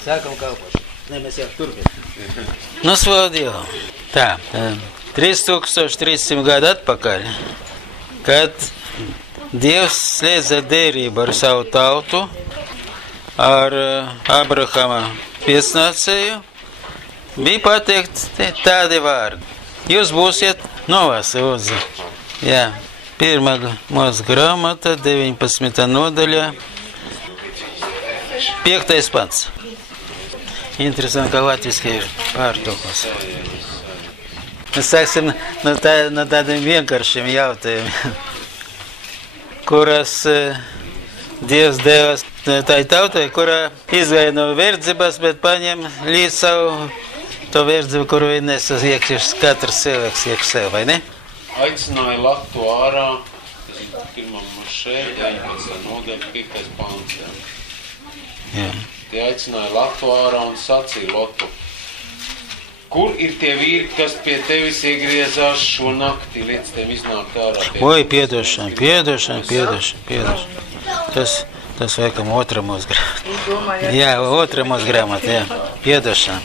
Sākam kalpot. Ne, mēs jau turpinām. Nu, slavu Dievu. Tā, 3300 gadu atpakaļ, kad Dievs slēdza derību ar savu tautu, ar Abrahama pēcnācēju, bija pateikt tādi vārdi. Jūs būsiet novās lūdzu. Jā, pirmā mūsu grāmata, 19. nodaļa, 5. pants. Interesanti, ka latviski ir pārtulkos. Mēs sāksim no tādiem vienkāršiem jautājumiem, kuras Dievs devas tai tautai, kurā izvēja no verdzības, bet paņem līdz savu to verdzību, kuru viņi nesas iekšķis katrs cilvēks iekš sev, vai ne? Aicināja Latu ārā, tas ir pirmā Mošē, 19. nodaļa, 5. pants. Jā. Tie aicināja Latu ārā un sacīja Lotu: kur ir tie vīri, kas pie tevis iegriezās šo nakti, līdz tev iznākt ārā? Oi, piedošana. Tas vajag otra mūsu grāmata. Jā, otra mūsu grāmata, jā. Piedošana.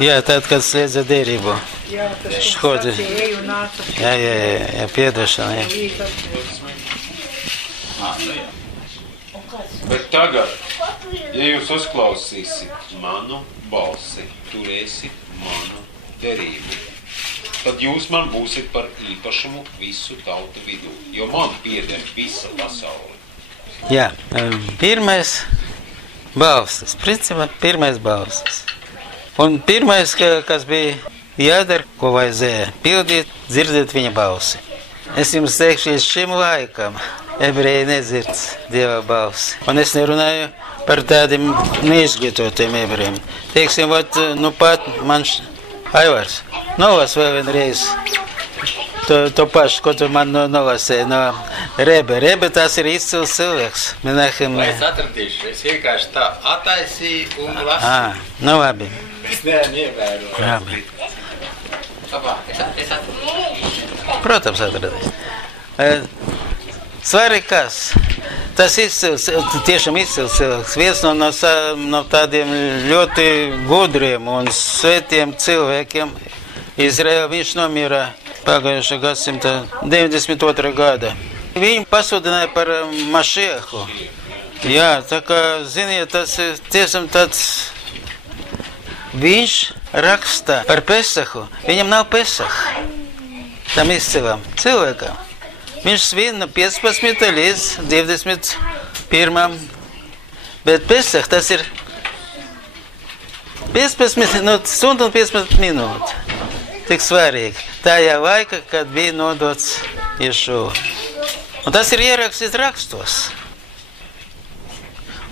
Jā, tad, kad slēdza derību. Jā, tas sacīja un nāca. Jā, piedošana, jā. Bet tagad, ja jūs uzklausīsiet manu balsi, turēsiet manu derību, tad jūs man būsiet par īpašumu visu tautu vidū, jo man pieder visa pasaule. Jā, pirmais balsis, principā pirmais balsis. Un pirmais, kas bija jādara, ko vajadzēja pildīt, dzirdēt viņa balsi. Es jums teikšu, līdz šim laikam ebreji nedzird Dieva balsi. Un es nerunāju par tādiem neizglītotiem ebrejiem. Teiksim, nu pat man Aivars novas vēl vienreiz to pašu, ko tu man novasēji no Rebe. Rebe tas ir izcils cilvēks. Lai es atradīšu, es vienkārši tā attaisīju un lasīju. Nu labi. Es neievēroju. Labi. Labāk, es atradīšu. Protams, atradīs. Svarīgi kas? Tas izcils, tiešām izcils cilvēks. Viens no tādiem ļoti gudriem un svētiem cilvēkiem Izraēlā. Viņš nomira pagājušā gadsimta 92. gada. Viņu pasūdināja par Mašiehu. Jā, tā kā, ziniet, tas ir tiešām tāds... Viņš raksta par Pesahu. Viņam nav Pesaha. Tam izcilam cilvēkam. Viņš svin no 15. līdz 21. Bet Pesach tas ir 15 stundu un 15 minūti. Tik svarīgi. Tajā laika, kad bija nodots Ješua. Un tas ir ierakstīts rakstos.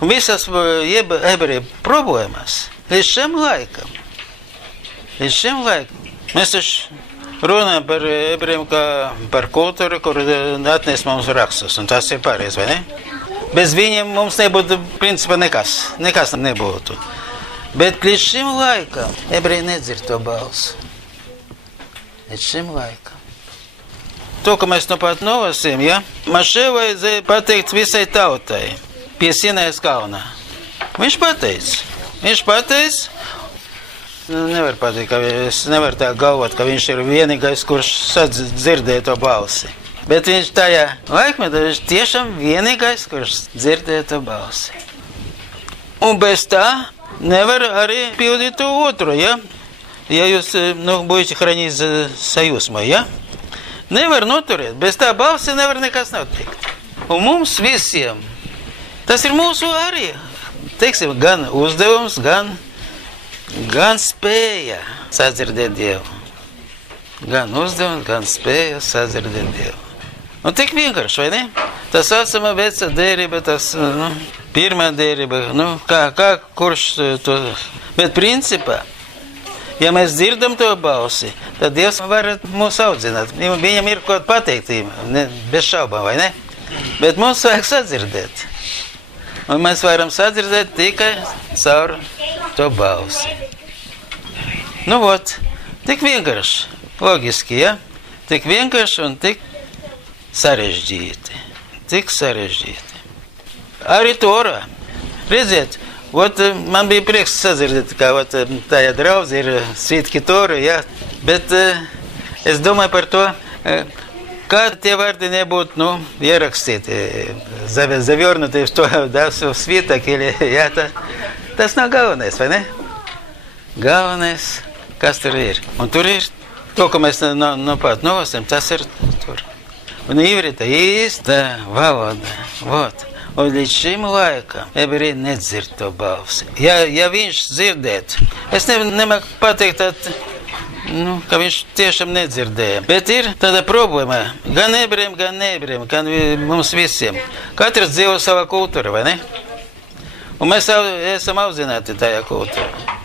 Un visas ebreju problēmas līdz šim laikam. Mēs taču runājam par ebrejiem kā par kultūru, kur atnes mums rakstus. Un tas ir pareizi, vai ne? Bez viņiem mums nebūtu, principā, nekas nebūtu. Bet līdz šim laikam ebreji nedzird to balsu. Līdz šim laikam. To, ka mēs nu pat nolasījām, ja? Mašē vajadzēja pateikt visai tautai pie Sinajas kalnā. Viņš pateica, nevar pateikt, es nevaru tā galvot, ka viņš ir vienīgais, kurš dzirdēja to balsi. Bet viņš tajā laikmetā, viņš tiešām vienīgais, kurš dzirdēja to balsi. Un bez tā nevar arī pildīt to otru, ja? Ja jūs, будете хранить sajūsmā, ja? Nevar noturēt, bez tā balsi nevar nekas notikt. Un mums visiem, tas ir mūsu arī, teiksim, gan uzdevums, gan spēja sadzirdēt Dievu. Gan uzdevums, gan spēja sadzirdēt Dievu. Un tik vienkārši, vai ne? Tas saucamā vecā derība, tas, pirmā derība, kurš to... Bet principā, ja mēs dzirdam to balsi, tad Dievs var mūs audzināt. Viņam ir kaut pateiktībā, bez šaubām, vai ne? Bet mums vajag sadzirdēt. Un mēs varam sadzirdēt tikai caur to balsi. Tik vienkārši, logiski, ja? Tik vienkārši un tik sarežģīti. Arī Torā. Redziet, Ot, man bija prieks sadzirdēt, ka tajā draudz ir Svītki Tora, ja? Bet es domāju par to, kā tie vārdi nebūtu, ierakstīti, zaвернуti в то, да, в свиток, или, ja, tas nav galvenais, vai ne? Galvenais, kas tur ir. Un tur ir to, ko mēs pat novasim, tas ir tur. Un ivriта īsta valoda, vot. Un līdz šim laikam ebreji nedzird to balsi. Ja viņš dzirdētu, es nemāku pateikt, ka viņš tiešām nedzirdēja. Bet ir tāda problēma gan ebrejiem, gan neebrejiem, gan mums visiem. Katrs dzīvo savā kultūrā, vai ne? Un mēs esam audzināti tajā kultūrā.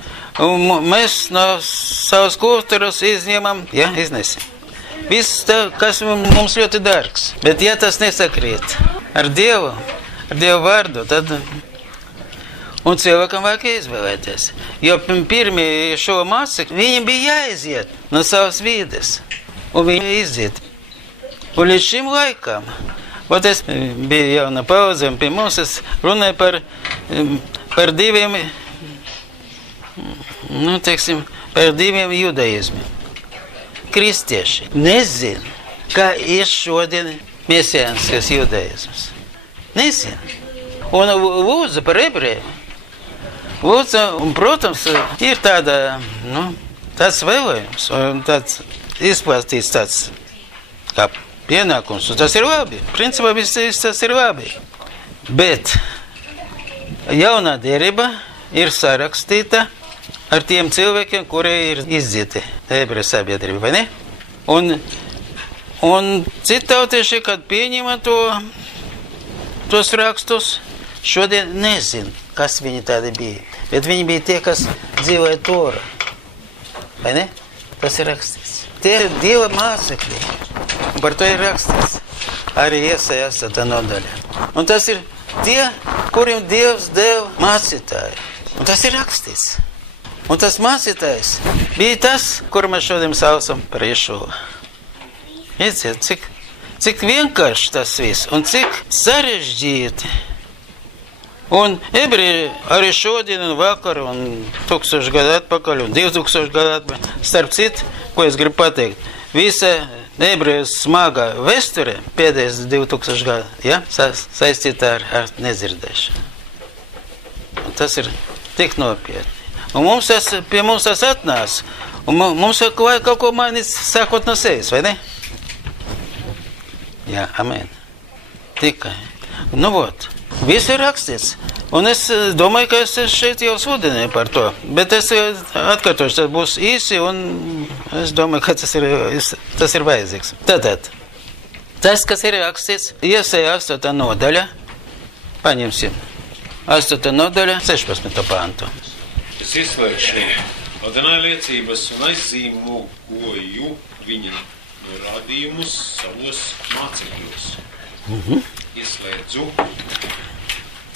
Un mēs no savas kultūras izņemam, ja, iznesim. Viss tā, kas mums ļoti dārgs. Bet ja tas nesakrīt ar Dievu vārdu, tad un cilvēkam vajag izvēlēties. Jo pirmie šo mācekļi, viņiem bija jāiziet no savas vides. Un viņi iziet. Un līdz šim laikam, ot es biju jauna paudze, un pie mums es runāju par diviem, par diviem judaismiem. Kristieši nezin, kā ir šodien mesijāniskas judaisms. Nezin. Un lūdzu par ebrejiem. Lūdzu, un, protams, ir tāda, tāds vēlējums, un tāds izplāstīts tāds kā pienākums, un tas ir labi. Principā viss tas ir labi. Bet jaunā derība ir sarakstīta ar tiem cilvēkiem, kuri ir izdzīti ebreju sabiedrība, vai ne? Un citautieši, kad pieņima tos rakstus, šodien nezin, kas viņi tādi bija. Bet viņi bija tie, kas dzīvoja Tora. Vai ne? Tas ir rakstīts. Tie ir Dieva mācekļi. Un par to ir rakstīts. Arī Iesaja 8. nodaļā. Un tas ir tie, kuriem Dievs deva mācītāju. Un tas ir rakstīts. Un tas mācītājs bija tas, kur mēs šodien saucam par Ješuvu. Ieciet, cik vienkārši tas viss un cik sarežģīti. Un ebreji arī šodien un vakar un 1000 gadu atpakaļ un 2000 gadu atpakaļ. Starp citu, ko es gribu pateikt, visa ebreju smagā vēsture pēdējais 2000 gadu, ja, saistīta ar nedzirdēšanu. Un tas ir tik nopietni. Un pie mums tas atnāca. Un mums vajag kaut ko mainīt, sākot no sevis, vai ne? Jā, amen. Tikai. Nu, vot. Viss ir rakstīts. Un es domāju, ka es šeit jau sludināju par to. Bet es atkārtošu, tas būs īsi, un es domāju, ka tas ir vajadzīgs. Tātad, tas, kas ir rakstīts, Iesaja 8. nodaļa, paņemsim 8. nodaļa, 16. pāntu. Es izslēgšu Adonai liecības un aizzīmogoju viņa norādījumus savos mācekļos. Ieslēdzu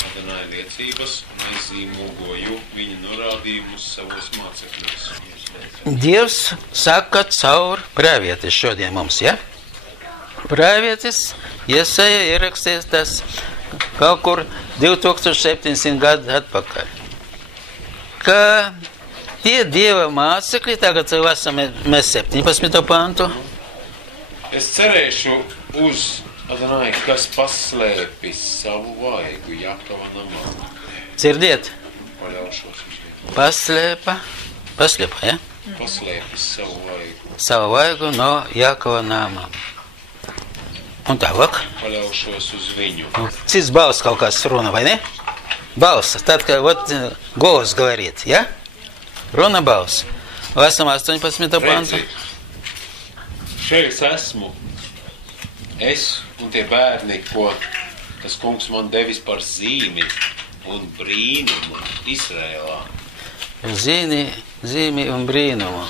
Adonai liecības un aizzīmogoju viņa norādījumus savos mācekļos. Dievs saka caur pravietis šodien mums, ja? Pravietis Iesaja ieraksties tas kaut kur 2700 gadu atpakaļ. Ka tie Dieva mācekļi, tagad lasām mēs 17. pantu. Es cerēšu uz Adonai, kas paslēpis savu vaigu Jakova namā. Dzirdiet? Paļaušos uz viņu. Paslēpa, ja? Paslēpis savu vaigu. Savu vaigu no Jakova namā. Un tālāk? Paļaušos uz viņu. Cits balss kaut kāds runa, vai ne? Balss, tad, kad голос говорит, ja? Runa balss. Lasam 18. pantu. Šeit es esmu. Es un tie bērni, ko tas kungs man devis par zīmi un brīnumu Izrēlā. Zīmi un brīnumu.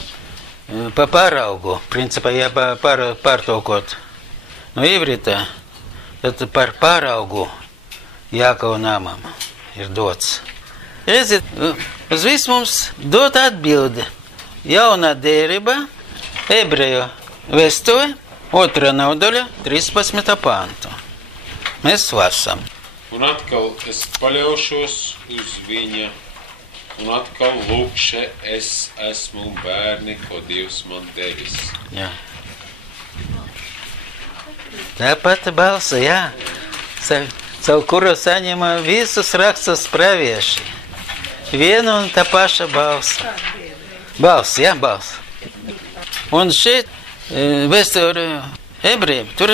Pa paraugu, principā, ja pārtulkot no ivrita, tad par paraugu Jākova namam ir dots. Redziet, uz visu mums dot atbildi. Jaunā derība, ebreju vēstule, 2. nodaļa, 13. pantu. Mēs lasām. Un atkal es paļaušos uz viņa, un atkal lūkše es esmu bērni, ko Dievs man devis. Jā. Tā pati balsa, jā. Caur kuru saņem visus rakstus pravieši. Vienu un tā paša balsa. Balsa, jā, balsa. Un šeit vēsture ebrejiem, tur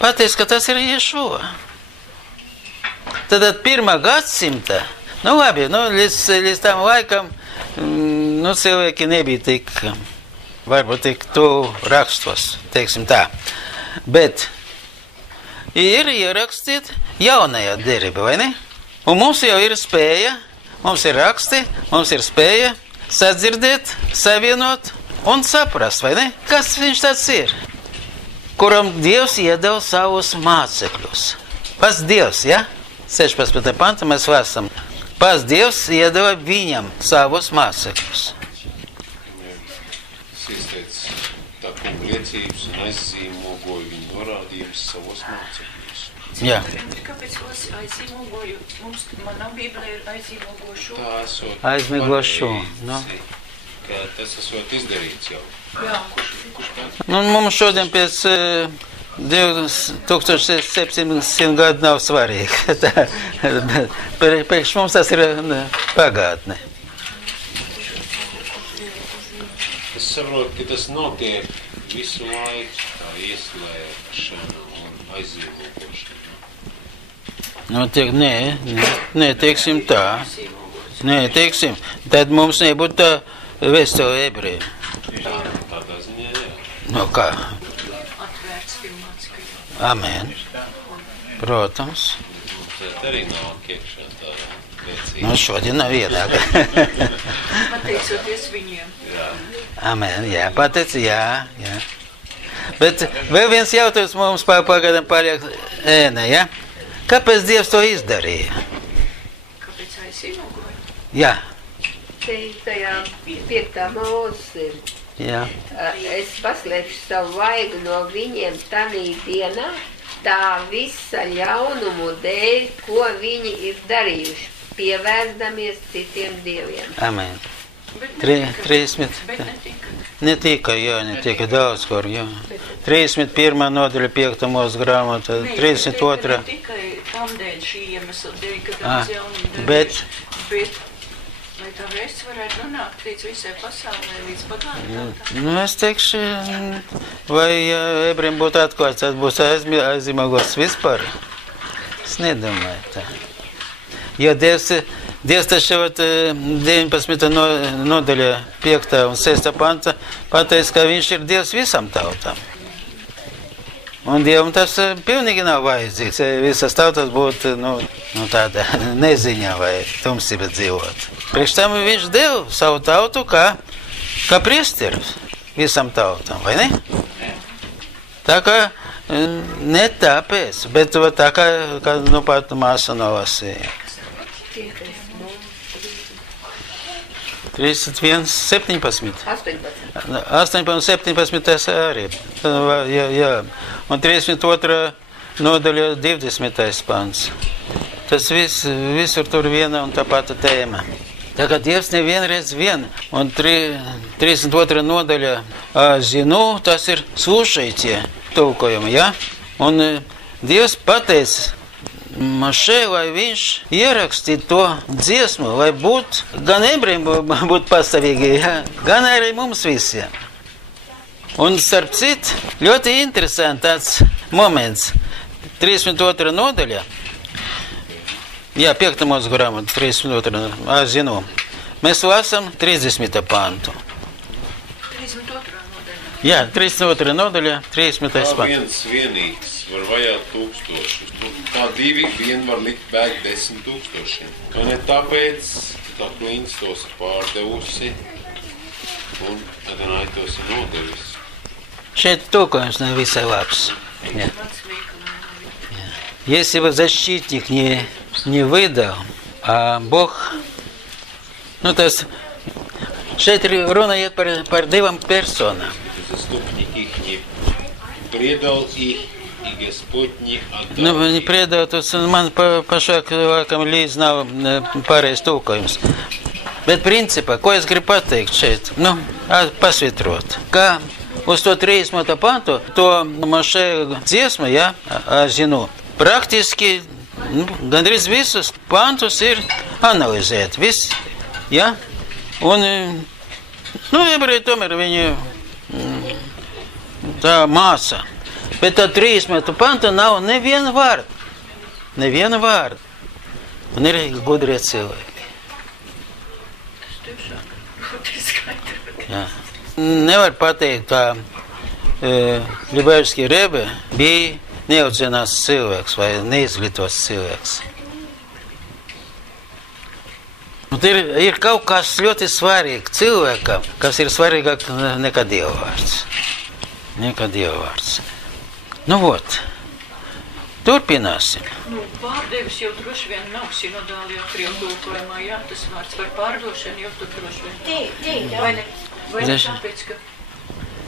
pateic, ka tas ir Ješua. Tad 1. gadsimta, labi, līdz tam laikam, cilvēki nebija tik, varbūt tik tuvu rakstos, teiksim tā. Bet ir ierakstīt jaunajā derībā, vai ne? Un mums jau ir spēja, mums ir raksti, mums ir spēja sadzirdēt, savienot un saprast, vai ne? Kas viņš tāds ir? Kuram Dievs iedeva savus mācekļus. Pats Dievs, ja? 16. panta mēs lasām. Pats Dievs iedeva viņam savus mācekļus. Es izteicu tā kunga liecības un aizzīmogoju viņu norādījumus savos mācekļus. Jā. Kāpēc jūs aizzīmogoju? Manā Bībelē ir aizzīmogošu. Tā esot Aizmiglošu, no. Ka tas esot izdarīts jau. Jā, Kurš tāds? Mums šodien pēc 2700 gadu nav svarīgi. Priekš mums tas ir pagātne. Es saprotu, ka tas notiek visu laiku, tā ieslēgšana un aizzīmogošana. Notiek, nē, teiksim tā. Nē, teiksim, tad mums nebūtu tā vēstule ebrejiem. Tādā ziņā, jā. No kā? atvērts filmāts. Amen. Protams. Tas arī nav iekšā tā liecība. Nu, šodien nav vienāka. Pateicoties viņiem. Amen, jā, pateic, jā. Bet vēl viens jautājums mums pagaidām paliek ēna, ja? Kāpēc Dievs to izdarīja? Kāpēc aizzīmogoju? Jā, Te tajā 5. mūzes jā. es paslēpšu savu vaigu no viņiem tanī dienā, tā visa ļaunumu dēļ, ko viņi ir darījuši, pievērdamies citiem dieviem. Amen. Bet 30. Ne tikai daudz, kur, jā. 31. nodaļa 5. mūzes grāmata, 32. Ne tikai tam dēļ šī iemesla dēļ, ka Ah, daudz jaunumu darījuši. bet Lai tā vēsts varētu nonākt līdz visai pasaulē, līdz pagātnē. nu, es teikšu, vai ebrejiem būtu atklāts, tad būs aizzīmogots vispār. Es nedomāju tā. Jo Dievs taču 19. nodaļa 5. un 6. panta pateic, ka viņš ir Dievs visam tautām. Un Dievam tas pilnīgi nav vajadzīgs. Visas tautas būtu tāda neziņā vai tumsība dzīvot. Priekš tam viņš deva savu tautu kā priesteris visam tautam, vai ne? Tā kā ne tāpēc, bet tā kā pat māsa nolasīja. 31, 17. 18 un 17 tas arī. Jā. Un 32. nodaļa 20. pants. Tas visur tur viena un tā pata tēma. Tā kā Dievs nevienreiz vien. Un 32. nodaļa zinu, tas ir слушайте tulkojumi, ja? Un Dievs pateica Mošē, lai viņš ierakstītu to dziesmu, lai būtu gan ebrejiem būt pastāvīgi, ja? Gan arī mums visiem. Un starp citu, ļoti interesants tāds moments. 32. nodaļa, jā, 5. mūzes grāmata, 32. zinu. Mēs lasām 30. pantu. 32. nodaļa. Jā, 32. nodaļa, 30. Kā pants. viens vienīgs var vajāt 1000, kā divi vien var likt bēgt 10 000. Vai ne tāpēc, tā klīns tos ir pārdevusi un Adonai tos ir nodevis. Šeit tulkojums nav visai labs. Jā. Если бы защитник не выдал, а Бог... Nu, tas šeit runa iet par divām personām. Zastupnik их не предал их, и Господни отдал. Nu, viņi priedotos, un man pašāk laikam līdz nav pareiz tūkojums. Bet principā, ko es gribu pateikt šeit? Nu, pasvitrot. Kā uz to 30. pantu, to Mošē dziesmu, ja, zinu, praktiski, gandrīz visus pantus ir analizēt. Viss, ja? Un, nu, ebreji tomēr viņi tā māca. Bet tā 30. panta nav neviena vārda. Neviena vārda. Un ir gudrie cilvēki. Jā. Nevar pateikt, ka Ļubavskis Rebe bija neaudzināts cilvēks vai neizglītots cilvēks. Un ir kaut kas ļoti svarīgi cilvēkam, kas ir svarīgāk nekā Dieva vārds. Nekā Dieva vārds. Nu, vot. Turpināsim. Nu, pārdevis jau droši vien nav sinodālajā krievu tulkojumā, jā, tas vārds par pārdošanu jau tur droši vien. Vai ne tāpēc, ka...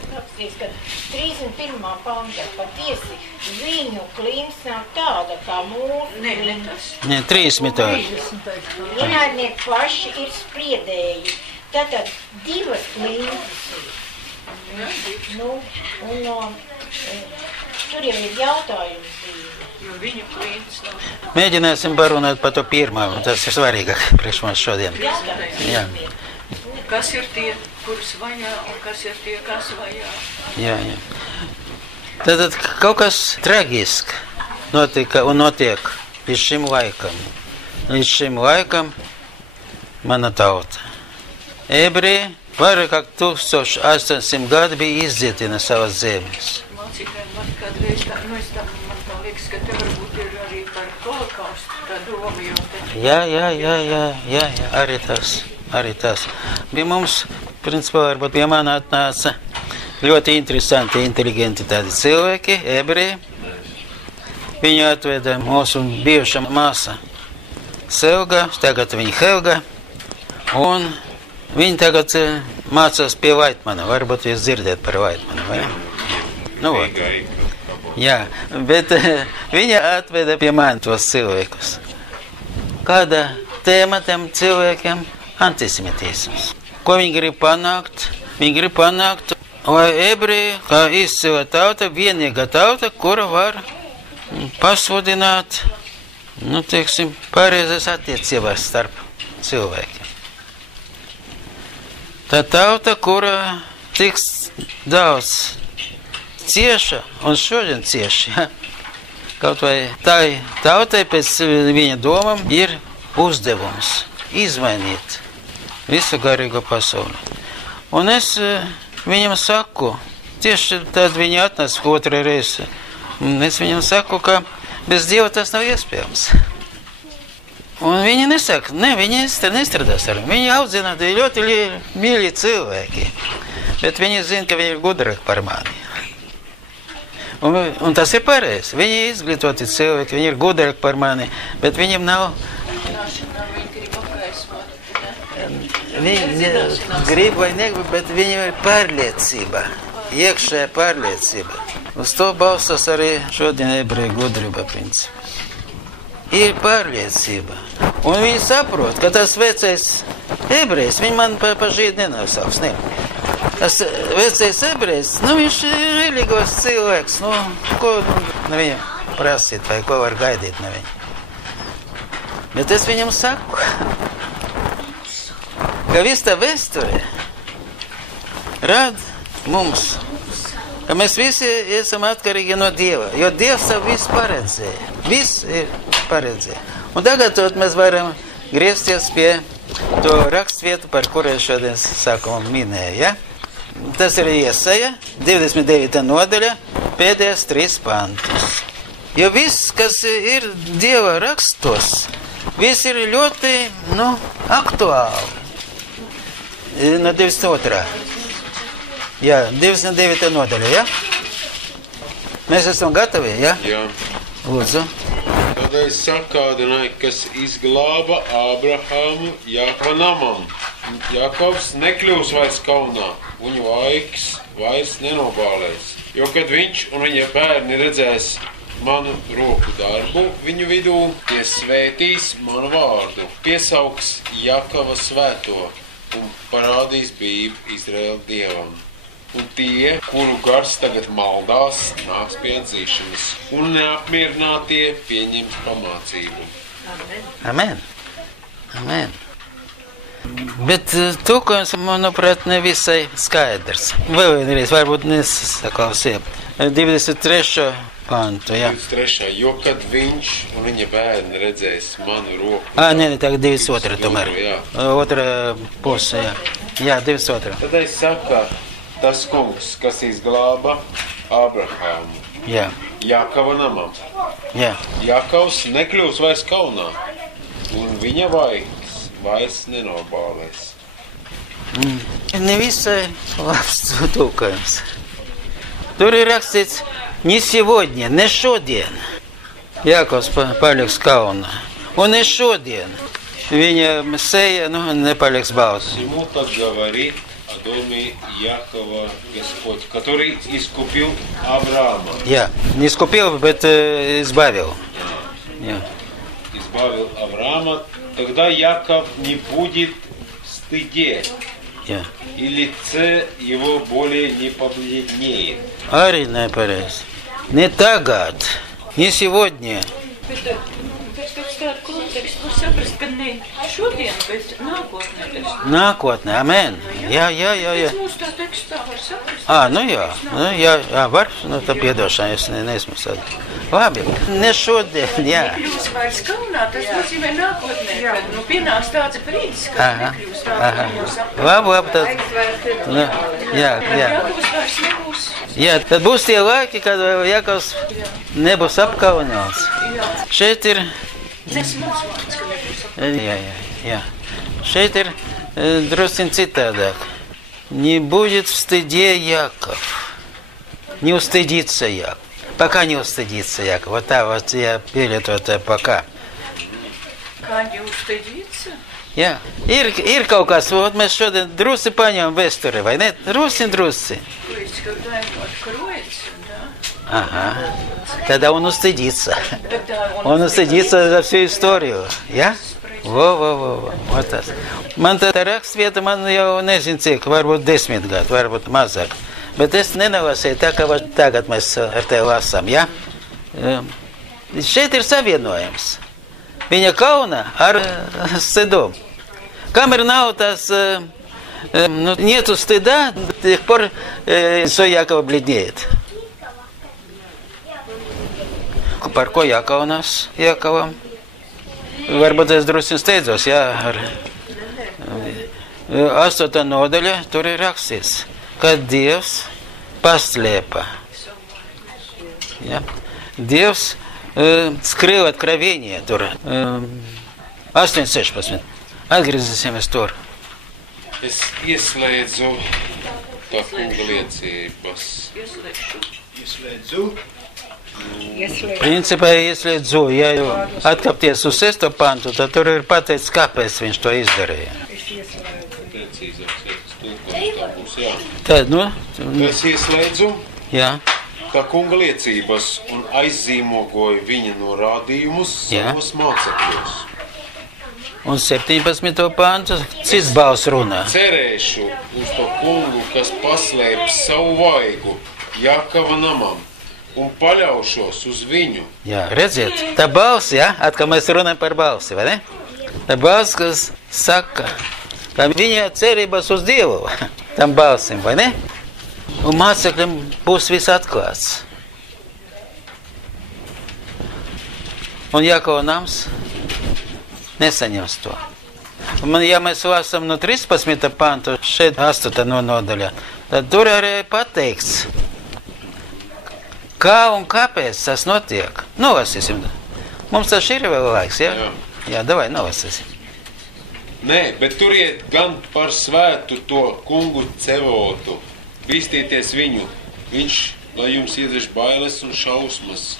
Rakstīts, ka 31. pantā patiesi viņu klints nav tāda, kā mūsu. Ne tas. Ne, 30. Inātnieki paši ir spriedēji. Tātad divas klintas ir. Nu, un tur jau ir jautājums. Jo viņu klints nav. Mēģināsim parunāt par to pirmā, tas ir svarīgāk priekš mums šodien. Jā. Kas ir tie, kurus vajā, un kas ir tie, kas vajā? Jā. Tātad kaut kas tragiski notika un notiek līdz šim laikam. Līdz šim laikam mana tauta. Ebreji vairāk kā 1800 gadi bija izdzieti no savas zemes. Mācītājiem man kādreiz tā, man tā liekas, ka te varbūt ir arī par holokaustu tā doma jau te. Jā, arī tas. Bija mums, principā, varbūt pie man atnāca ļoti interesanti, inteligenti tādi cilvēki, ebreji. Viņu atveda mūsu bijuša māsa Selga, tagad viņa Helga, un viņi tagad mācās pie Vaitmana. Varbūt jūs dzirdiet par Vaitmanu, vai? Nu, jā, bet viņa atveda pie man tos cilvēkus. Kāda tēma tiem cilvēkiem? Antisemitisms. Ko viņi grib panākt? Viņi grib panākt, lai ebreji, kā izcila tauta, vienīga tauta, kura var pasludināt, nu, teiksim, pareizas attiecības starp cilvēkiem. Tā tauta, kura tik daudz cieša, un šodien cieši, ja? Kaut vai tai tautai pēc viņa domām ir uzdevums izmainīt visu garīgo pasauli. Un es viņam saku, tieši tad viņi atnāca otrā reize, es viņam saku, ka bez Dieva tas nav iespējams. Un viņi nesaka, viņi nestrādās ar viņu. Viņi audzināti ļoti mīļi cilvēki, bet viņi zina, ka viņi ir gudrāki par mani. Un tas ir pareizi. Viņi ir izglītoti cilvēki, viņi ir gudrāki par mani, bet viņiem nav... Viņi grib vai negrib, bet viņiem ir pārliecība, iekšējā pārliecība. Uz to balstās arī šodien ebreju gudrība principā. Ir pārliecība. Un viņi saprot, ka tas vecais ebrejs, viņi man pa žīdi nenosauks, ne. Tas vecais ebrejs, viņš ir religos cilvēks, ko viņam prasīt vai ko var gaidīt no viņa. Bet es viņam saku, ka viss tā vēsture rāda mums, ka mēs visi esam atkarīgi no Dieva, jo Dievs savu visu paredzēja. Viss ir paredzēja. Un tagad mēs varam griezties pie to rakstvietu, par kuru es šodien sākumā minēju. Ja? Tas ir Iesaja, 29. nodaļa, pēdējās 3 pantus. Jo viss, kas ir Dieva rakstos, viss ir ļoti, aktuāli. No 22. Jā, 29. nodaļa, ja? Mēs esam gatavi, ja? Jā. Lūdzu. Tādēļ sakādināja, kas izglāba Ābrahamu Jākova namam. Jākovs nekļūs vairs kaunā, viņu vaigs vairs nenobālēs. Jo, kad viņš un viņa bērni redzēs manu roku darbu viņu vidū, tie svētīs manu vārdu, piesaugs Jakava svēto un parādīs bību Izraēla dievam. Un tie, kuru gars tagad maldās, nāks pie atzīšanas, un neapmierinātie pieņems pamācību. Amen. Amen. Bet tūkojums, manuprāt, nevisai skaidrs. Vēl vienreiz, varbūt nesaklausīja. 23. pantu, jā. 23. Jo, kad viņš un viņa bērni redzēs manu roku... Nē, tagad 22. tomēr. Otra puse, jā. Jā, 22. Tad es saka, tas kungs, kas izglāba Abrahāmu. Jā. Jakava namam. Jā. Jakavs nekļūs vairs kaunā, un viņa vairs nenobālēs. Nevisai labs tūkojums. Tur ir rakstīts, ne сегодня, ne šodien. Jākovs paliks kaunā. Un ne šodien. Viņa seja, nepaliks balta. Ему так говорит о доме Якова Господь, который искупил Авраама. Jā, не искупил, bet избавил. Jā. Избавил Авраама, тогда Яков не будет в стыде. Jā. И лице его более не побледнеет. Arī nepareizi. Ne tagad, ne сегодня. Bet pēc tāda konteksta var saprast, ka ne šodien, bet nākotnē. Nākotnē, amen. Jā. Pēc mūsu tā tekstā var saprast. Jā, var, tā piedošana, es neesmu sad. Labi, ne šodien, jā. Nekļūs vairs kaunā, tas nozīmē nākotnē, kad pienāks tāds brīdis, kad nekļūs tādā jau saprast. Labi, tad. Jā. Jākavs vairs nebūs. Jā, tad būs tie laiki, kad Jākavs nebūs apkaunāts. Šeit ir... Nesmūs vārds, ka nebūs apkaunāts. Jā. Šeit ir drusciņ citādāk. Не будет в стыде Яков. Не устыдится Яков. Пока не устыдится Яков. Вот так вот я перед пока. Kā neustidīts? Jā. Ir kaut kas, вот mēs šodien drusi paņemam vēsturi, vai ne? Drusi. Līdz, kad daim откроется, да? Ага. Тогда он устыдится. Он устыдится за всю историю. Jā? Во. Вот tas. Man tā rakstvieta, man jau nezinu cik, varbūt 10 gadu, varbūt mazāk. Bet es nenalasīju tā, kā tagad mēs ar tevi lasām, jā? Šeit ir savienojums. Viņa kauna ar стыдом. Камер nav tas, нету стыда, до тех пор лицо Якова бледнеет. Par ko jākaunās Jakavam? Varbūt es drusku steidzos, jā, ar 8. nodaļa, tur ir rakstīts, ka Dievs paslēpa. Ja? Dievs скрыл откровение, tur 8.16. Atgriezīsimies tur. Es ieslēdzu tā kunga liecības. Ieslēdzu. Principā ieslēdzu, ja jau atkapties uz 6. pantu, tad tur ir pateicis, kāpēc viņš to izdarīja. Precīzāk, tas tulkojums tā būs, jā. Tad, Es ieslēdzu jā. tā kunga liecības un aizzīmogoju viņa norādījumus savos mācekļos. Un 17. pantu cits balss runā. Cerēšu uz to kungu, kas paslēps savu vaigu Jakava namam un paļaušos uz viņu. Jā, redziet, tā balss, jā, atkal mēs runājam par balsi, vai ne? Tā balss, kas saka, ka viņa cerības uz Dievu, tam balsim, vai ne? Un mācekļiem būs viss atklāts. Un Jākova nams nesaņems to. Un, ja mēs lasām no 13. pantu, šeit 8. nodaļā, tad tur arī pateikts, kā un kāpēc tas notiek. Nolasīsim. Mums tas ir vēl laiks, jā? Jā, davai nolasīsim. Nē, bet tur iet gan par svētu to kungu Cevotu. Bīstīties viņu. Viņš, lai jums iedvež bailes un šausmas.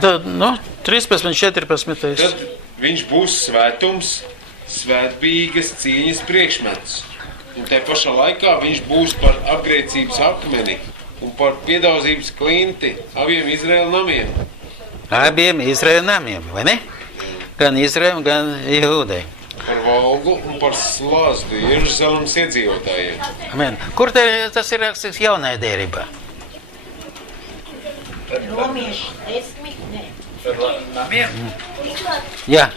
13, 14. Tad viņš būs svētums, svētbīgas cīņas priekšmets. Un te pašā laikā viņš būs par apgrēcības akmeni, un par piedaudzības klinti abiem Izraēla namiem. Abiem Izraēla namiem, vai ne? Gan Izraēlam, gan Jehūdai. Par valgu un par slazdu Jeruzalemes iedzīvotājiem. Amen. Kur tas ir rakstīts jaunajā derībā? Romieši 10, ne. Par namiem? Jā.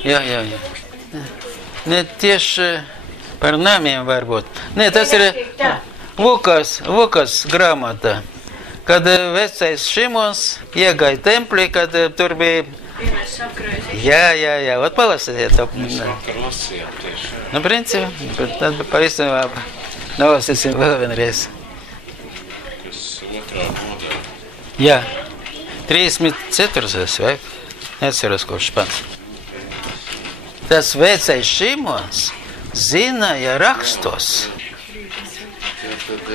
Ne tieši par namiem varbūt. Ne, tas ir Lukas grāmatā, kad vecais Šimons iegāja templī, kad tur bija... Vienais sakraiz. Jā, ot palasiet. Mēs vakar lasījām tieši. Nu, principā, bet tad pavisam nolasīsim vēl vienreiz. Kas otrā nodaļa. Jā, 34. vai? Neceros, kurš pants. Tas vecais Šimons zināja rakstos. Tad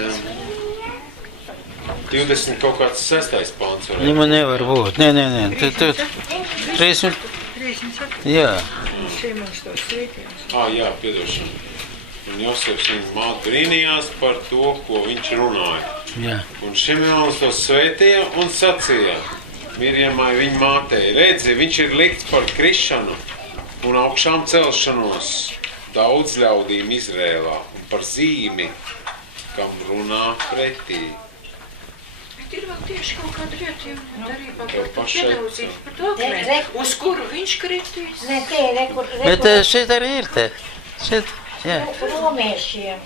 20 kaut kāds 6. pāns varētu. Nima nevar būt. Nē. Tu 30. Jā. Jā, piedošana. Un Josefs viņa māte brīnījās par to, ko viņš runāja. Jā. Un Šimons to svētīja un sacīja Mirjamai viņa mātei: redzi, viņš ir likts par krišanu un augšām celšanos daudz ļaudīm Izrēlā un par zīmi, kam runā pretī. Bet ir vēl tieši kaut kāda vieta, jo darībā par to pašai- piedaudzības, par to akmeni, uz kuru viņš kritīs. Ne, te ir rekur, Bet šeit arī ir te. Šeit, jā. romiešiem.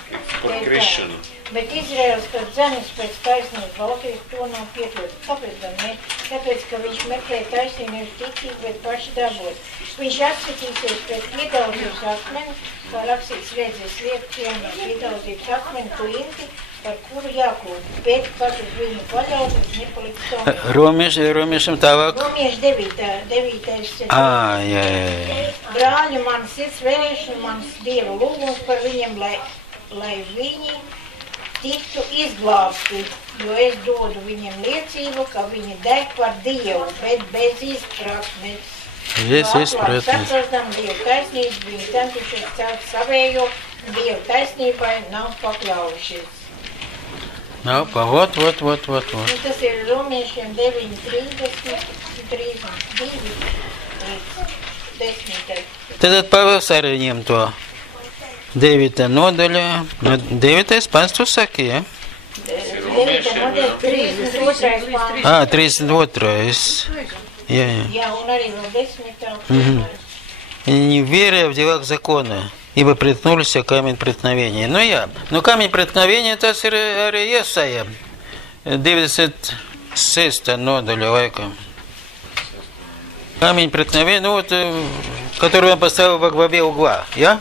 Par Te ir tā. krišanu. Bet Izraels, kad zemes pēc taisnības valstīs, to nav piekļūt. Kāpēc gan ne? Tāpēc, ka viņš meklē taisnību ticību, bet paši dabot. Viņš atskatīsies pēc piedaudzības akmeni, kā rakstīts redzes liepciem, piedaudzības akmeni klinti, par kuru jākūt. Bet, kad uz viņu paļauties, nepaliks tomēr. Romiešiem tālāk. Romieši 9. Jā. Brāļi, mans sirds vēlēšana, mans Dieva lūgums par viņiem, lai viņi tiktu izglābti, jo es dodu viņiem liecību, ka viņi deg par Dievu, bet bez izpratnes. Saprotām Dievu taisnību, viņi centušies celt savējo, Dievu taisnībai nav pakļaujušies. Nav, vot. Un tas ir romiešiem 9:30, 32, 10. Tad Pāvils arī ņem to 9. nodaļā. 9. pants tu saki, ja? 9. nodaļa, 32. pāns. 32. Jā. Jā, un arī vēl 10. Не веря в делах закона, ибо приткнулся камень преткновения. Ну, jā. Nu, камень преткновения tas ir arī Iesaja. 96. nodaļa laikam. Камень преткновения, ну вот, который он поставил во главе угла, ja?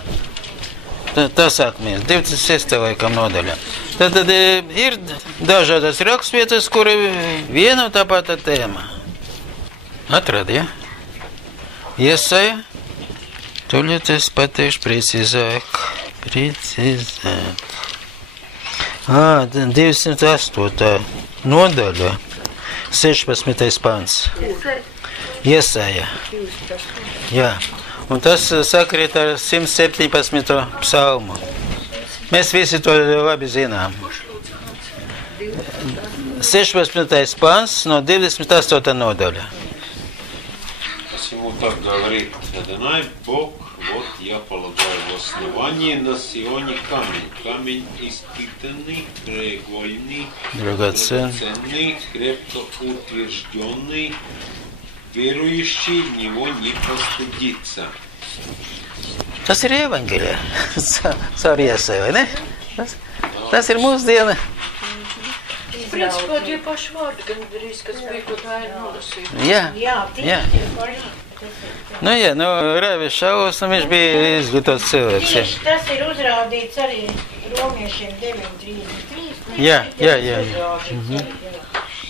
Tas akmens, 26. laikam nodaļa. Tad ir dažādas rakstvietas, kur viena un tā pati tēma. Atrad, ja? Iesaja. Tūlīt es pateikšu precīzāk. 208. nodaļa, 16. pants. Iesaja. Jā. Un tas sakrīt ar 117. psalmu. Mēs visi to labi zinām. 16. pants no 28. nodaļa. Посему так говорит Адонай Бог, вот я полагаю в основании на Сионе камень испытанный, краеугольный, драгоценный, крепко утвержденный, верующий в него не постыдится. Tas ir evaņģēlijā. Caur Iesai, vai ne? Tas ir mūsdiena. Principā tie paši vārdi, gan drīz, kas bija, ko tā ir nolasīt. Jā. Nu, jā, Rāvis Šauls, viņš bija izglītots cilvēks. Tieši tas ir uzrādīts arī romiešiem 9:33. Jā.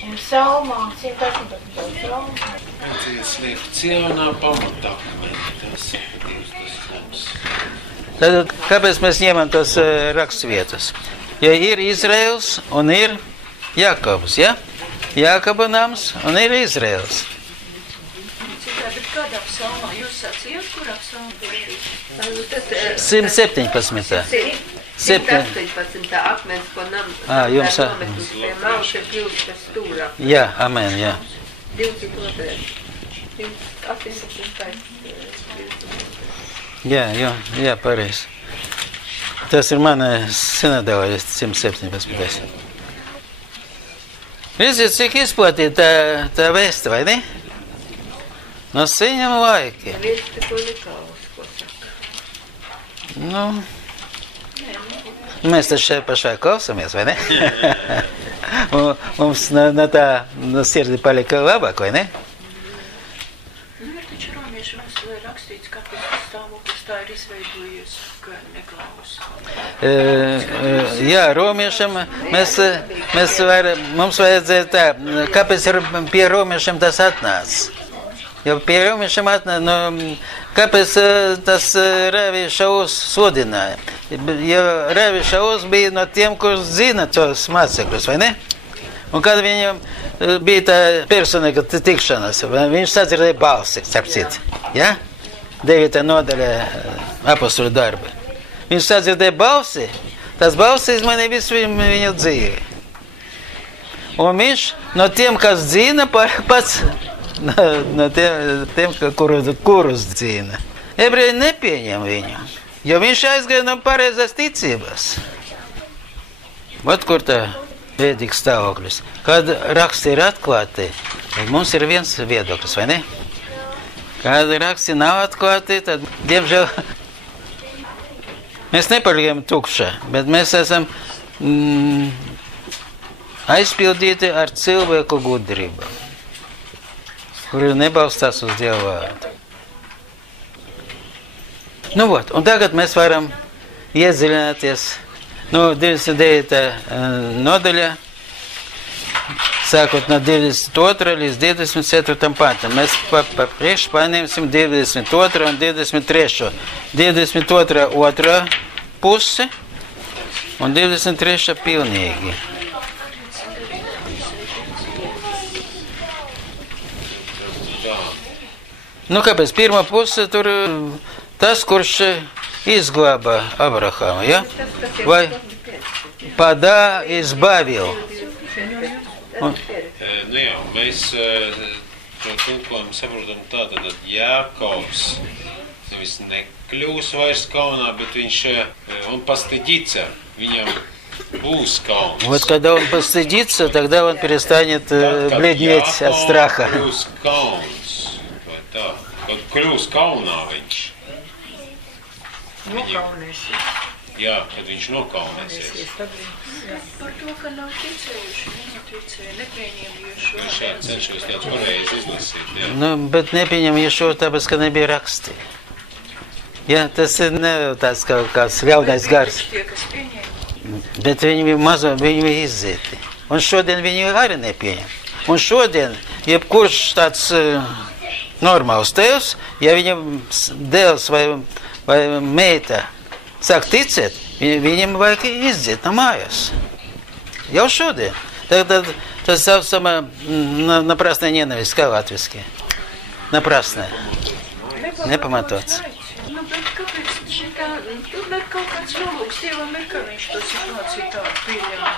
Un psalmā 118. psalmā. Tas liek cienā pamatakmeni, tas ir Dievs mums. Tad, kāpēc mēs ņemam tos rakstvietas? Ja ir Izraels un ir Jākabs, ja? Jākaba nams un ir Izraels. Bet kādā psalmā jūs sacījāt, kurā psalmā? 117. 118. akmens, ko jums, nometus pie malka kļūst par stūra. Jā, amen, jā. 22. 18. Jā, pareizi. Tas ir mana sinodālais 117. Redziet, cik izplatīta tā vēsta, vai ne? No seņam laiki. Viens tikko nekaus, ko saka. Nu, mēs taču šeit pašai klausamies, vai ne? Mums no sirdi palika labāk, vai ne? Taču romiešu vēstulē rakstīts, kāpēc stāvoklis tā ir izveidojies, ka neklaus. Jā, romiešiem mums vajadzēja tā, kāpēc pie romiešiem tas atnāca? Jo pie romiešiem atnāca, kāpēc tas Rāvī Šaus sodināja? Jo Rāvī Šaus bija no tiem, kurus zina tos mācekļus, vai ne? Un kad viņam bija tā personīga tikšanās, viņš sadzirdēja balsi, starp citu, ja? 9. nodaļa apostulu darbi. Viņš sadzirdēja balsi, tas balsi izmainīja visu viņu dzīvi. Un viņš no tiem, kas zina, pats no tiem kurus dzina. Ebreji nepieņem viņu, jo viņš aizgāja no pareizās ticības. Vat kur tā bēdīgs stāvoklis. Kad raksti ir atklāti, tad mums ir viens viedoklis, vai ne? Kad raksti nav atklāti, tad, diemžēl, mēs nepaliekam tukšā, bet mēs esam aizpildīti ar cilvēku gudrību, kuri nebalstās uz Dievu vārdu. Nu, vot, un tagad mēs varam iedziļināties, 29. nodaļā, sākot no 22. līdz 24. pantam. Mēs priekš paņemsim 22. un 23. 22. otrā puse un 23. pilnīgi. Nu, kāpēc? Pirmā puse tur tas, kurš izglāba Abrahamu, ja? Vai padā избавил. Nu jā, mēs to tulkojumu saprotam tā, tad Jākovs nevis nekļūs vairs kaunā, bet viņš, он постыдится, viņam būs kauns. Вот когда он постыдится, тогда он перестанет бледнеть от страха. Kļūs kauns, vai tā, kad kļūs kaunā viņš. Nokaunēsies. Jā, kad viņš nokaunēsies. Par to, ka nav ticējuši, neticēja, nepieņēma Ješo. Viņš šādi cenšos tāds pareizi izlasīt, jā. Nu, bet nepieņem Ješo, tāpēc, ka nebija raksti. Jā, tas ir ne tāds kāds ļaunais gars. Tie, kas pieņēma. Bet viņi bija izzīti. Un šodien viņi arī nepieņem. Un šodien, jebkurš tāds normāls tēvs, ja viņam dēls vai meita sāk ticēt, viņam vajag izdziet no mājas. Jau šodien. Tad tas saucama напрасная ненависть, kā latviski. Напрасная. Nepamatots. Nu, bet kāpēc šitā, tur ir kaut kāds nolūks, Dievam ir, ka viņš to situāciju tādu pieļāva.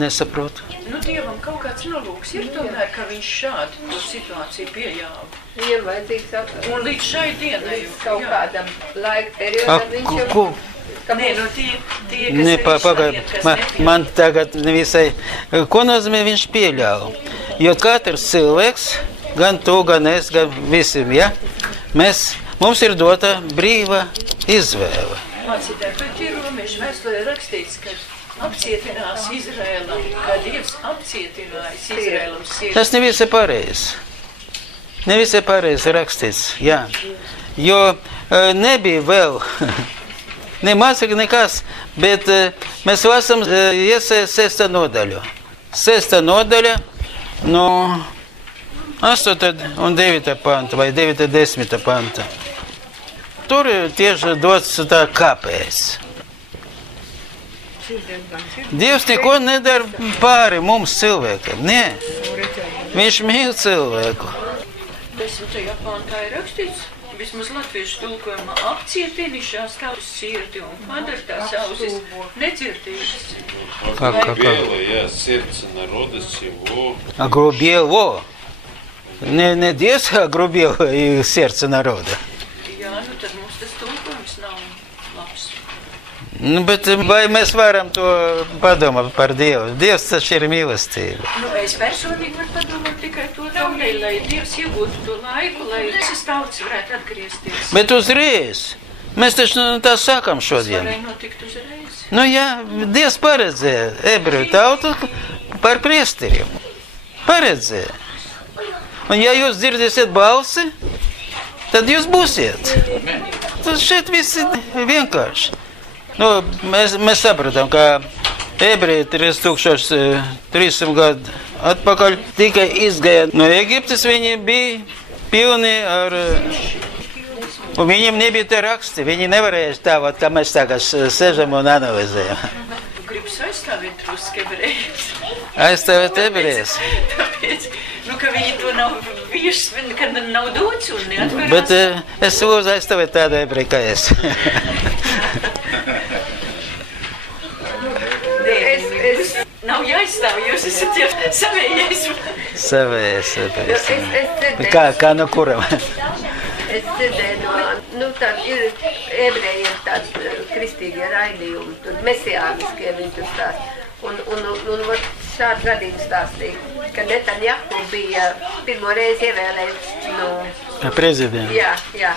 Nesaprotu. Nu, Dievam kaut kāds nolūks ir tomēr, ka viņš šādi to situāciju pieļāva. Viņam vajadzīgs atrast. Un līdz šai dienai. Kaut kādam laika periodam viņš jau... Nē, nu tie, Ne, kas pagaid, man tagad nevisai, ko nozīmē viņš pieļāva? Jo katrs cilvēks, gan tu, gan es, gan visiem, ja? Mums ir dota brīva izvēle. Mācītāji, bet ir romiešu vēstulē rakstīts, ka apcietinās Izrēlam, ka Dievs apcietinājis Izrēlam sirdi. Tas nevisai pareizi. Nevisai pareizi rakstīts, jā. Jo nebija vēl... Nemācīgi nekas, bet mēs lasām Iesaijas 6. nodaļu. 6. nodaļa, no 8. un 9. panta vai 9. 10. panta. Tur tieši dots tā kāpēc. Dievs neko nedara pāri mums cilvēkam, nē. Viņš mīl cilvēku. 10. pantā ir rakstīts, vismaz latviešu tulkojumā apcietinišās tavas sirdi un padara tās ausis nedzirdīgas. Огрубело, я сердце народа сего. Огрубело. Не Dievs огрубел и сердце народа. Jā, nu tad mums tas tulkojums nav labs. Nu, bet vai mēs varam to padomāt par Dievu? Dievs taču ir mīlestība. Nu, es personīgi varu padomāt tikai to tādēļ, lai Dievs iegūtu to laiku, lai šis tauts varētu atgriezties. Bet uzreiz. Mēs taču tā sākam Tas šodien. varēja notikt uzreiz. Nu jā, Dievs paredzēja ebreju tautu par priesteriem. Paredzēja. Un ja jūs dzirdēsiet balsi, tad jūs būsiet. Tad šeit viss ir vienkārši. Nu, mēs sapratam, ka ebreji 3300 gadu atpakaļ tikai izgāja no Eģiptes, viņi bija pilni ar... Un viņiem nebija te raksti, viņi nevarēja stāvot, kā mēs tagad sežam un analizējam. Tu gribas aizstāvēt drusku ebrejus. Aizstāvēt ebrejus. Tāpēc, nu, ka viņi to nav bijuši, ka nav dots un neatverās. Bet es lūdzu aizstāvēt tādu ebreju kā es. Nav jāizstāv, jūs esat jau savējais. Savējais. Kā no kuram? Es dzirdēju no, tā ir ebrejiem tāds kristīgie raidījumi, tur mesiāniskie viņi tur stāst. Un šādu gadījumu stāstīja, ka Netanjahu bija pirmo reizi ievēlēts no... Prezidents. Jā.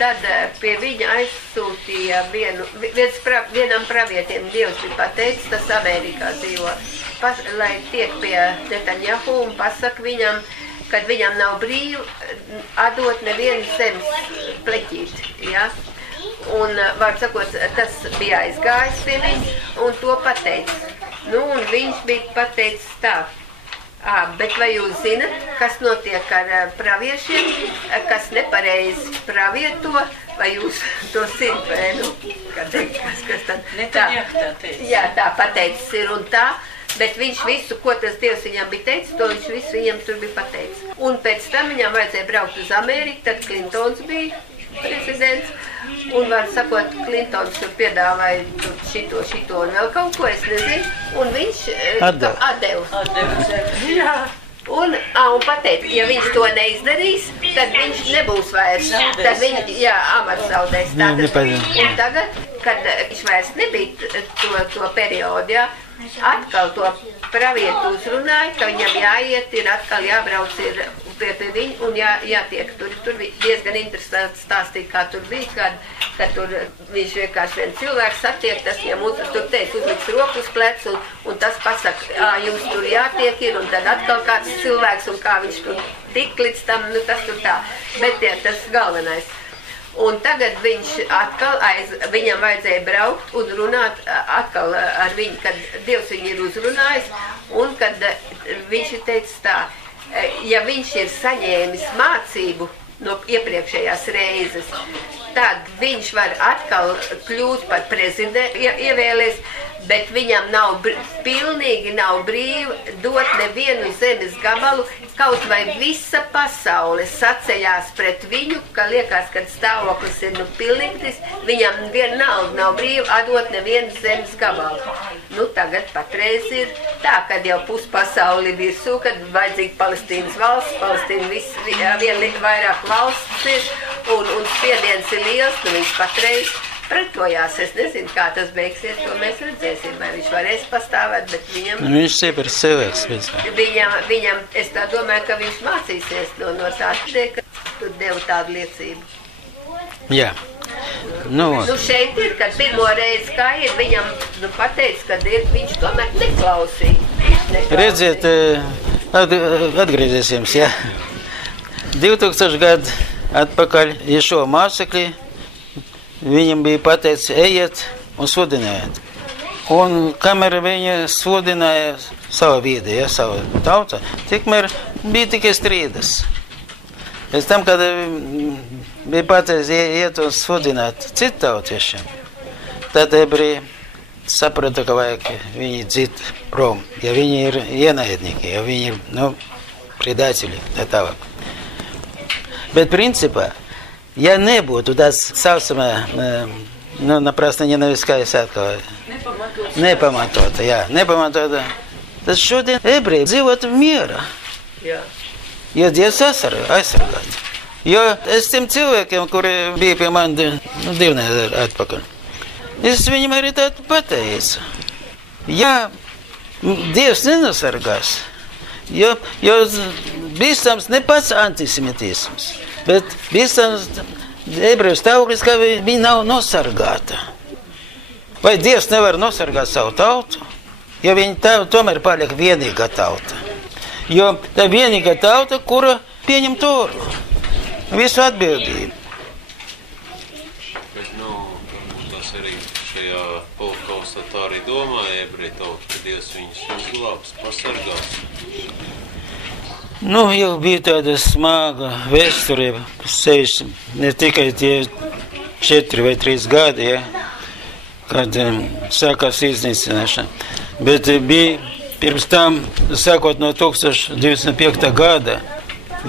Tad pie viņa aizsūtīja vienam pravietim, Dievs bija pateicis, tas Amerikā dzīvo, lai tiek pie Netanjahu un pasaka viņam, kad viņam nav brīvi atdot nevienu zemes pleķīti, ja? Un, var sakot, tas bija aizgājis pie viņa un to pateicis. Nu, un viņš bija pateicis tā. Bet vai jūs zinat, kas notiek ar praviešiem, kas nepareizi pravieto, vai jūs to zinat, vai nu, kas tad? Netanjahu tā teica. Jā, tā pateicis ir un tā. Bet viņš visu, ko tas Dievs viņam bija teicis, to viņš visu viņam tur bija pateicis. Un pēc tam viņam vajadzēja braukt uz Ameriku, tad Klintons bija prezidents. Un, var sakot, Klintons tur piedāvāja šito un vēl kaut ko, es nezinu. Un viņš atdeva. Jā. Un pateica, ja viņš to neizdarīs, tad viņš nebūs vairs. Tad viņš, amats zaudēs. Un tagad, kad viņš vairs nebija to periodu, atkal to pravietu uzrunāja, ka viņam jāiet, ir atkal jābrauc pie viņu un jātiek tur. Tur diezgan interesanti stāstīt, kā tur bija, kad tur viņš vienkārši viens cilvēks satiek, tas viņam tur teica, uzliks roku uz plecu un tas pasaka, jums tur jātiek ir, un tad atkal kāds cilvēks un kā viņš tur tik līdz tam, nu tas tur tā. Bet tas galvenais. Un tagad viņš atkal, viņam vajadzēja braukt un runāt atkal ar viņu, kad Dievs viņu ir uzrunājis, un kad viņš ir teicis tā, ja viņš ir saņēmis mācību no iepriekšējās reizes, tad viņš var atkal kļūt par prezidentu, ievēlēs, bet viņam pilnīgi nav brīvi dot nevienu zemes gabalu, kaut vai visa pasaule saceļās pret viņu, ka liekas, kad stāvoklis ir pilnīgs, viņam vienalga nav brīvi atdot nevienu zemes gabalu. Nu, tagad patreiz ir tā, kad jau puspasauli virsū, kad vajadzīga Palestīnas valsts, Palestīna vien vairāk valsts ir, un spiediens ir liels, nu viņš patreiz pretojās. Es nezinu, kā tas beigsies, to mēs redzēsim, vai viņš varēs pastāvēt, bet viņam... Viņš ir cilvēks. Viņam, es tā domāju, ka viņš mācīsies no tā, ka tu devu tādu liecību. Jā. Nu šeit ir, kad pirmo reizi kā ir, viņam pateica, kad ir, viņš tomēr neklausīja. Redziet, atgriezīsimies, jā. 2000 gadu atpakaļ Ješua mācekļi, viņam bija pateicis, ejiet un sludinājiet. Un kamēr viņi sludināja savu vidi, savu tautu, tikmēr bija tikai strīdas. Pēc tam, kad bija pateicis, iet un sludināt citu tautiešiem, tad ebreji saprata, ka vajag viņi dzīt prom, ja viņi ir ienaidnieki, ja viņi ir, predācili, tā tālāk. Bet principā, ja nebūtu tas saucamā, naprasna nenaviskā es atklāju. Nepamatota, jā, nepamatota. Tas šodien ebreji dzīvotu miera. Jā. Jo Dievs aizsargāt. Jo es tiem cilvēkiem, kuri bija pie mani 2 nedēļas atpakaļ, es viņam arī tādu pateicu. Ja Dievs nenosargās, jo bīstams ne pats antisemitisms, bet bīstams ebreju stāvoklis, ka viņi nav nosargāta. Vai Dievs nevar nosargāt savu tautu? Jo viņi tomēr paliek vienīgā tauta. Jo tā vienīgā tauta, kura pieņem Toru. Visu atbildību. Bet, tas arī šajā holokaustā tā arī domāja ebreju tauta, ka Dievs viņus uzglābs, pasargās. Jau bija tāda smaga vēsture, sevišķi ne tikai tie 4 vai 3 gadi, ja, kad sākās iznīcināšana, bet bija pirms tam, sākot no 1925. gada,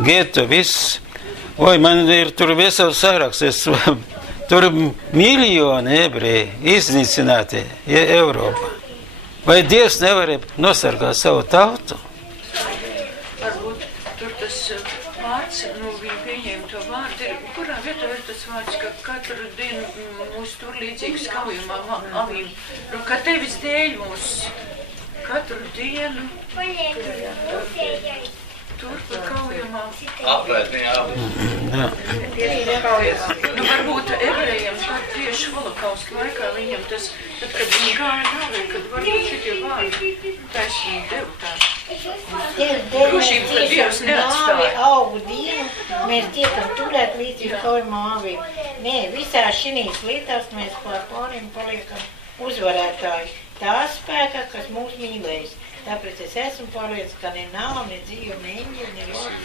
geto viss. Man ir tur vesels saraksts, tur miljoni ebreji iznīcināti Eiropā. Vai Dievs nevarēja nosargāt savu tautu? Varbūt tur tas vārds, viņi pieņēma to vārdu, kurā vietā ir tas vārds, ka katru dienu mūs tur līdzīgs kaujumā avīm, ka tevis dēļ mūs katru dienu tur par kaujumā. Apvērt viņa avīm. Varbūt ebrejiem tad tieši holokausta laikā viņam tas, tad, kad viņi gāja nāvē, kad varbūt šitie vārdi taisnīgi deva tā. Drošība, ka Dievs neatstāja. Augu dienu mēs tiekam turēt līdzību kaujumā avīm. Nē, visās šinīs lietās mēs pāriem paliekam uzvarētāji. Tā spēka, kas mūs mīlēs. Tāpēc es esmu pārliecināts, ka ne nav, ne dzīve, ne eņģeļi, ne vārdi,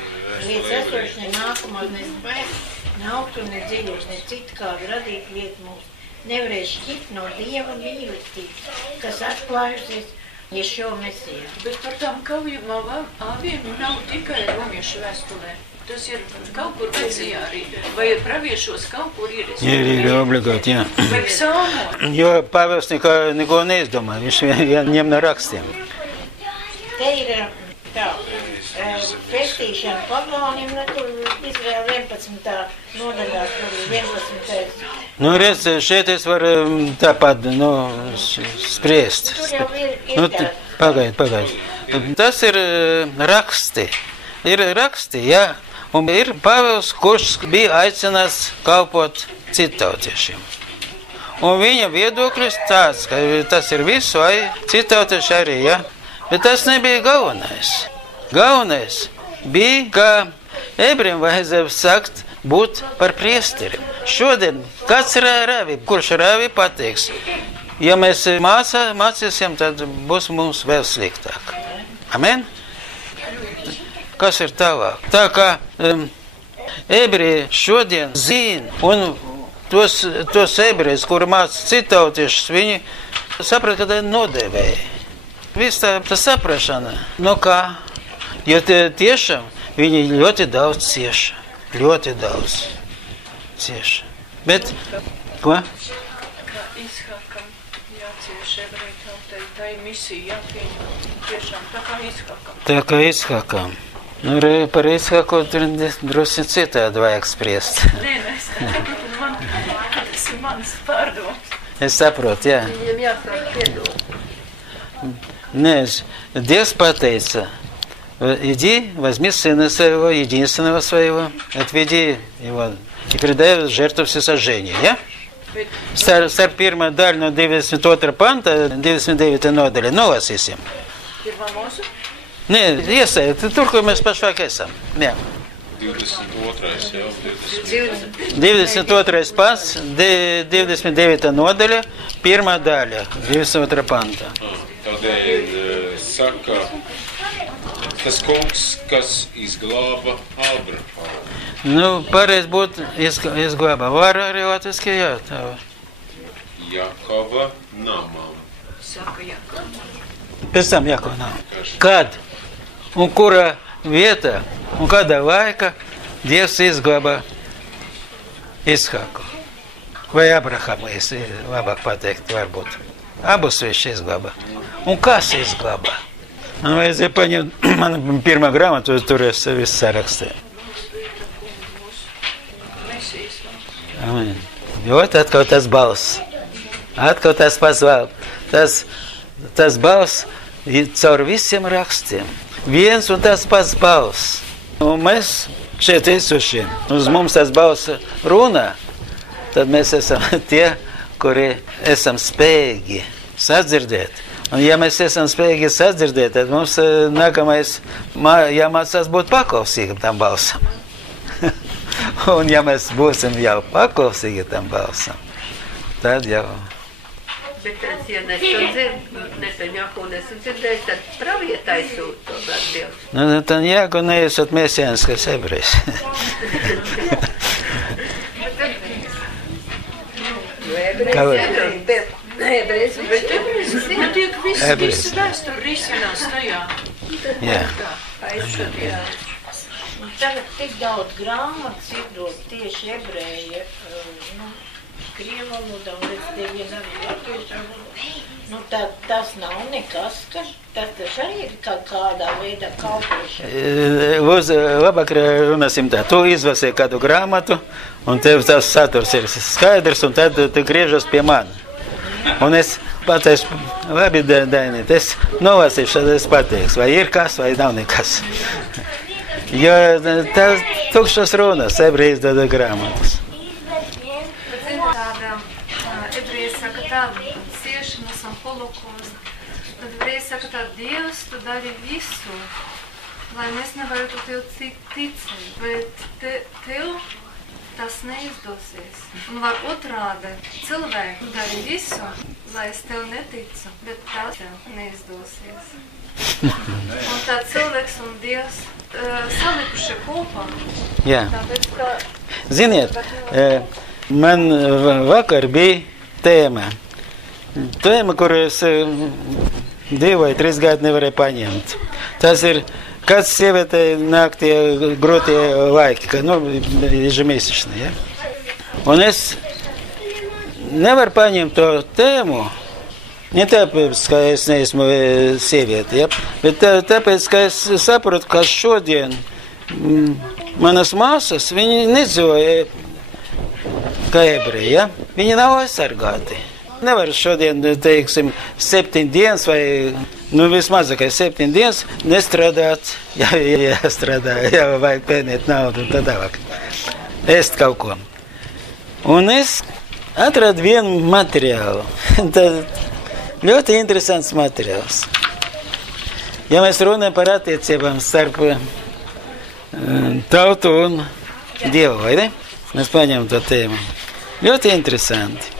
lietas esošas, ne nākamās, ne spēks, ne augtumi, ne dziļos, ne citu kādu radītu lietu mūs. Nevarēs šķirt no Dieva mīlestības, kas atklājusies Ješua Mesijā. Bet par tām kaujumā avīm nav tikai romiešu vēstulē. Tas ir kaut kur vecajā arī, vai praviešos kaut kur ir. Ir obligāti, jā. Vai psalmos. Jo Pāvils neko neizdomāja, viņš ņem no rakstiem. Te ir tā, pestīšana pagānim, tur Izraēla 11. nodaļās, tur ir 11. Redz, šeit es varu tāpat, spriest. Tur jau ir tā. Pagaid. Tas ir raksti. Ir raksti, jā. Un ir Pāvils, kurš bija aicināts kalpot citautiešiem. Un viņa viedoklis tāds, ka tas ir visu, vai citautieši arī, jā. Bet tas nebija galvenais. Galvenais bija, ka ebrejiem vajadzēja sakt būt par priesterim. Šodien kāds ir rāvi, kurš rāvi pateiks, ja mēs mācīsim, tad būs mums vēl sliktāk. Amen? Kas ir tālāk? Tā kā ebreji šodien zina, un tos ebrejus, kuri māca citautiešus, viņi saprata, ka tā nodēvēja. Viss tā saprašana. Kā? Jo tiešām viņi ļoti daudz cieša. Ļoti daudz cieša. Bet, ko? Kā Ishakam jācieš ebreju tautai, tā ir misija jāpieņem. Tiešām tā kā Ishakam. Tā kā Ishakam. Par Ishaku tur drusku citādi vajag spriest. Nē, tas ir mans pārdoms. Es saprotu, jā. Viņam jāsāk piedot. Nē, Dievs pateica, иди, возьми сына своего, единственного своего, отведи его и предай в жертву всесожжения, ja? Starp pirmā daļa no 22. panta, 29. nodaļa, nolasīsim. Pirmā mūsu? Nē, iesaiet, tur, kur mēs pašvāk esam. Jā. 22. jau, 22. pants, 29. nodaļa, pirmā daļa, 22. panta. Tādēļ saka, tas kungs, kas izglāba Abrahamu. Pareiz būtu izglāba. Var arī latviski, jā. Jakova namam. Saka Jakova. Pēc tam Jakova namam. Kad un kura vieta un kādā laika Dievs izglāba Ishaku. Vai Abrahamu, es labāk pateikt, varbūt. Abus viņš izglāba. Un kas izglāba? Man vajadzēja paņemt, man pirmā grāmatu, tur es visu sarakstīju. Amen. Jo, atkal tas balss. Atkal tas pats balss. Tas balss caur visiem rakstiem. Viens un tas pats balss. Un mēs šeit esošie, uz mums tas balss runā, tad mēs esam tie, kuri esam spējīgi sadzirdēt. Un ja mēs esam spējīgi sadzirdēt, tad mums nākamais jāmācās būt paklausīgam tam balsam. Un ja mēs būsim jau paklausīgi tam balsam, tad jau... Bet tas, ja Netanjahu nesadzirdēs, tad pravietai sūt to atbildi. Nu, Netanjahu neesat mesiāniskais ebrejs. Bet ebrejs notiek visu vēsturi risinās tajā. Jā. Tagad tik daudz grāmatas iedod tieši ebreja, krievu valodā, un līdz dievien arī latviešu valodā. Tas nav nekas, ka tas arī ir kādā veidā kalpošana. Labāk runāsim tā. Tu izvasi kādu grāmatu, un tev tas saturs ir skaidrs, un tad tu griežas pie mani. Un es pateikšu, labi, Dainīt, es nolasīšu, tad es pateikšu, vai ir kas, vai nav nekas. Jo tā tukšas runas, ebreji izdada grāmatas. Ebreji saka tādu ciešanas un holokostu. Tad ebreji saka tā, Dievs, tu dari visu, lai mēs nevarētu tev ticēt. Bet tev tas neizdosies. Un var otrādi, cilvēki dari visu, lai es tev neticu, bet tas tev neizdosies. Un tā cilvēks un Dievs salikuši kopā. Jā. Tāpēc, ka... Ziniet, man vakar bija tēma, kur es 2 vai 3 gadu nevarēju paņemt. Tas ir, kāds sievietei nāk tie grūtie laiki, iežamēsišana, ja? Un es nevaru paņemt to tēmu, ne tāpēc, ka es neesmu sieviete, ja? Bet tāpēc, ka es saprotu, ka šodien manas māsas, viņi nedzīvoja kā ebreji, ja? Viņi nav aizsargāti. Nevar šodien, teiksim, 7 dienas vai, vismazākais 7 dienas nestrādāt, jāstrādā, vajag pēnīt naudu un tā tālāk. Ēst kaut ko. Un es atradu vienu materiālu. Ļoti interesants materiāls. Ja mēs runājam par attiecībām starp tautu un Dievu, vai ne? Mēs paņemam to tēmu. Ļoti interesanti.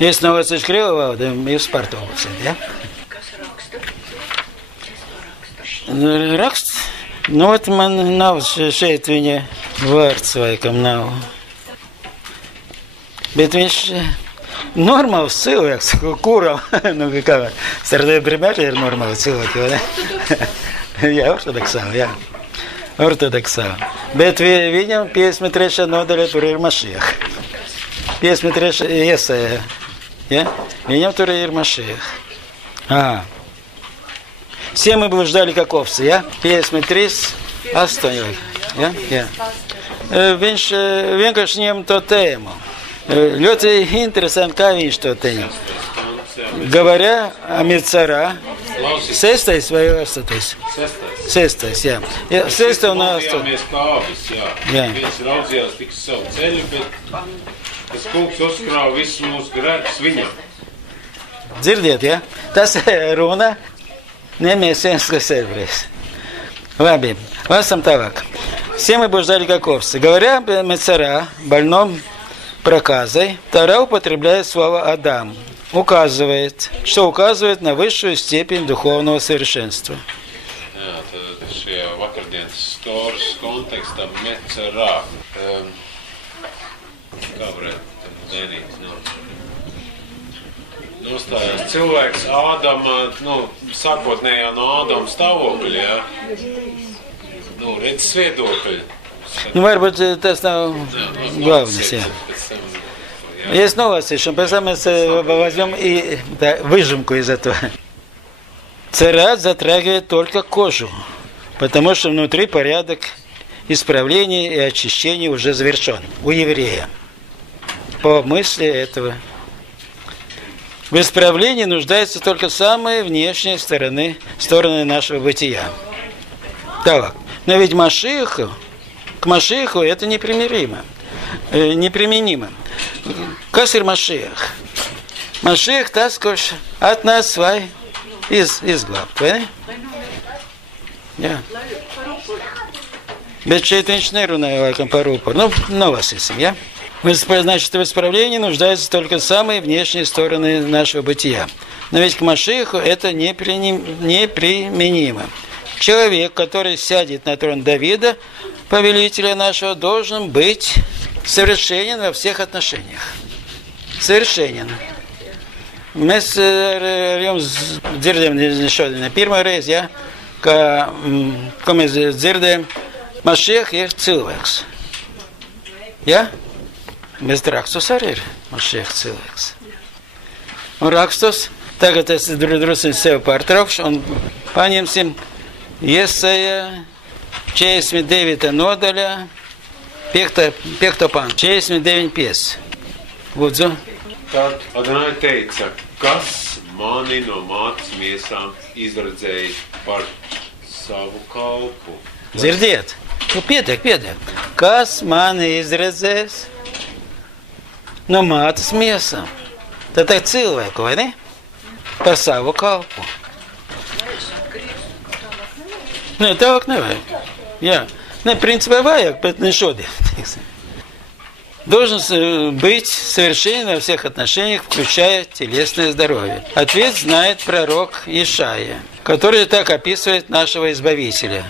Ja es nolasīšu krievu valodu, jūs par to būsiet, ja? Kas raksta? Raksts? Man nav šeit viņa vārds, vai kam nav. Bet viņš normāls cilvēks, kuram, starp primēri ir normāli cilvēki, vai ne? Jā, ortodoksāli, jā. Ortodoksāli. Bet viņam 53. nodaļa tur ir Mašiach. 53. Iesaja, ja? Viņam tur ir Mašiach. Все мы блуждали как овцы, ja? 53, 8, ja? Jā. Viņš vienkārši ņem to tēmu. Ļoti interesanti, kā viņš to tēmu. Говоря о Мицара, 6. vai 8. 6. jā. 6. un 8. Jā. Viņš raudzījās tik savu ceļu, bet tas kungs uzkrāva visus mūsu grēkus viņam. Dzirdiet, ja? Tas runa nemēsienskais ebrejs. Labi, lasam tālāk. Все мы блуждали как овцы. Говоря о Мицара, больном проказой, Тора употребляет слово Адам. Что указывает на высшую степень духовного совершенства. Jā, tad šajā vakardienas stores kontekstā Mecerā. Kā varētu Dainīt? Nostājās cilvēks Ādama, sākotnējā no Ādama stāvokļa, ja? Redzes viedokļa. Nu, varbūt tas nav главное. Есть новости, что мы возьмем и выжимку из этого. Царат затрагивает только кожу, потому что внутри порядок исправления и очищения уже завершен у еврея. По мысли этого. В исправлении нуждаются только самые внешние стороны нашего бытия. Так, но ведь к Машиаху это неприменимо. Касыр Машиах. Машиах таскош от нас свай из глав. Понятно? Ja. Bet šeit viņš nerunāja laikam par upuru. Nu, nolasīsim, ja? Значит, в исправлении нуждаются только самые внешние стороны нашего бытия. Но ведь к Машиаху это неприменимо. Человек, который сядет на трон Давида, повелителя нашего, должен быть совершенен во всех отношениях. Совершенен. Mēs dzirdējam šodien pirmo reizi, ja, ko mēs dzirdējam, Mašiach ir cilvēks. Ja? Mēs rakstos arī ir Mašiach cilvēks. Un rakstos, tagad es drusku sev pārtraukšu un paņemsim Iesaja 49. nodaļā, 5. pantu, 49.5. Lūdzu. Tad Adonai teica, kas mani no mātes miesām izredzēja par savu kalpu. Dzirdiet? Nu, pietiek. Kas mani izredzēs no mātes miesām? Tad ir cilvēku, vai ne? Par savu kalpu. Nē, tālāk nevajag. Jā. Ne, principā vajag, bet не šodien. Должен быть совершенен во всех отношениях, включая телесное здоровье. Ответ знает пророк Ишая, который так описывает нашего Избавителя.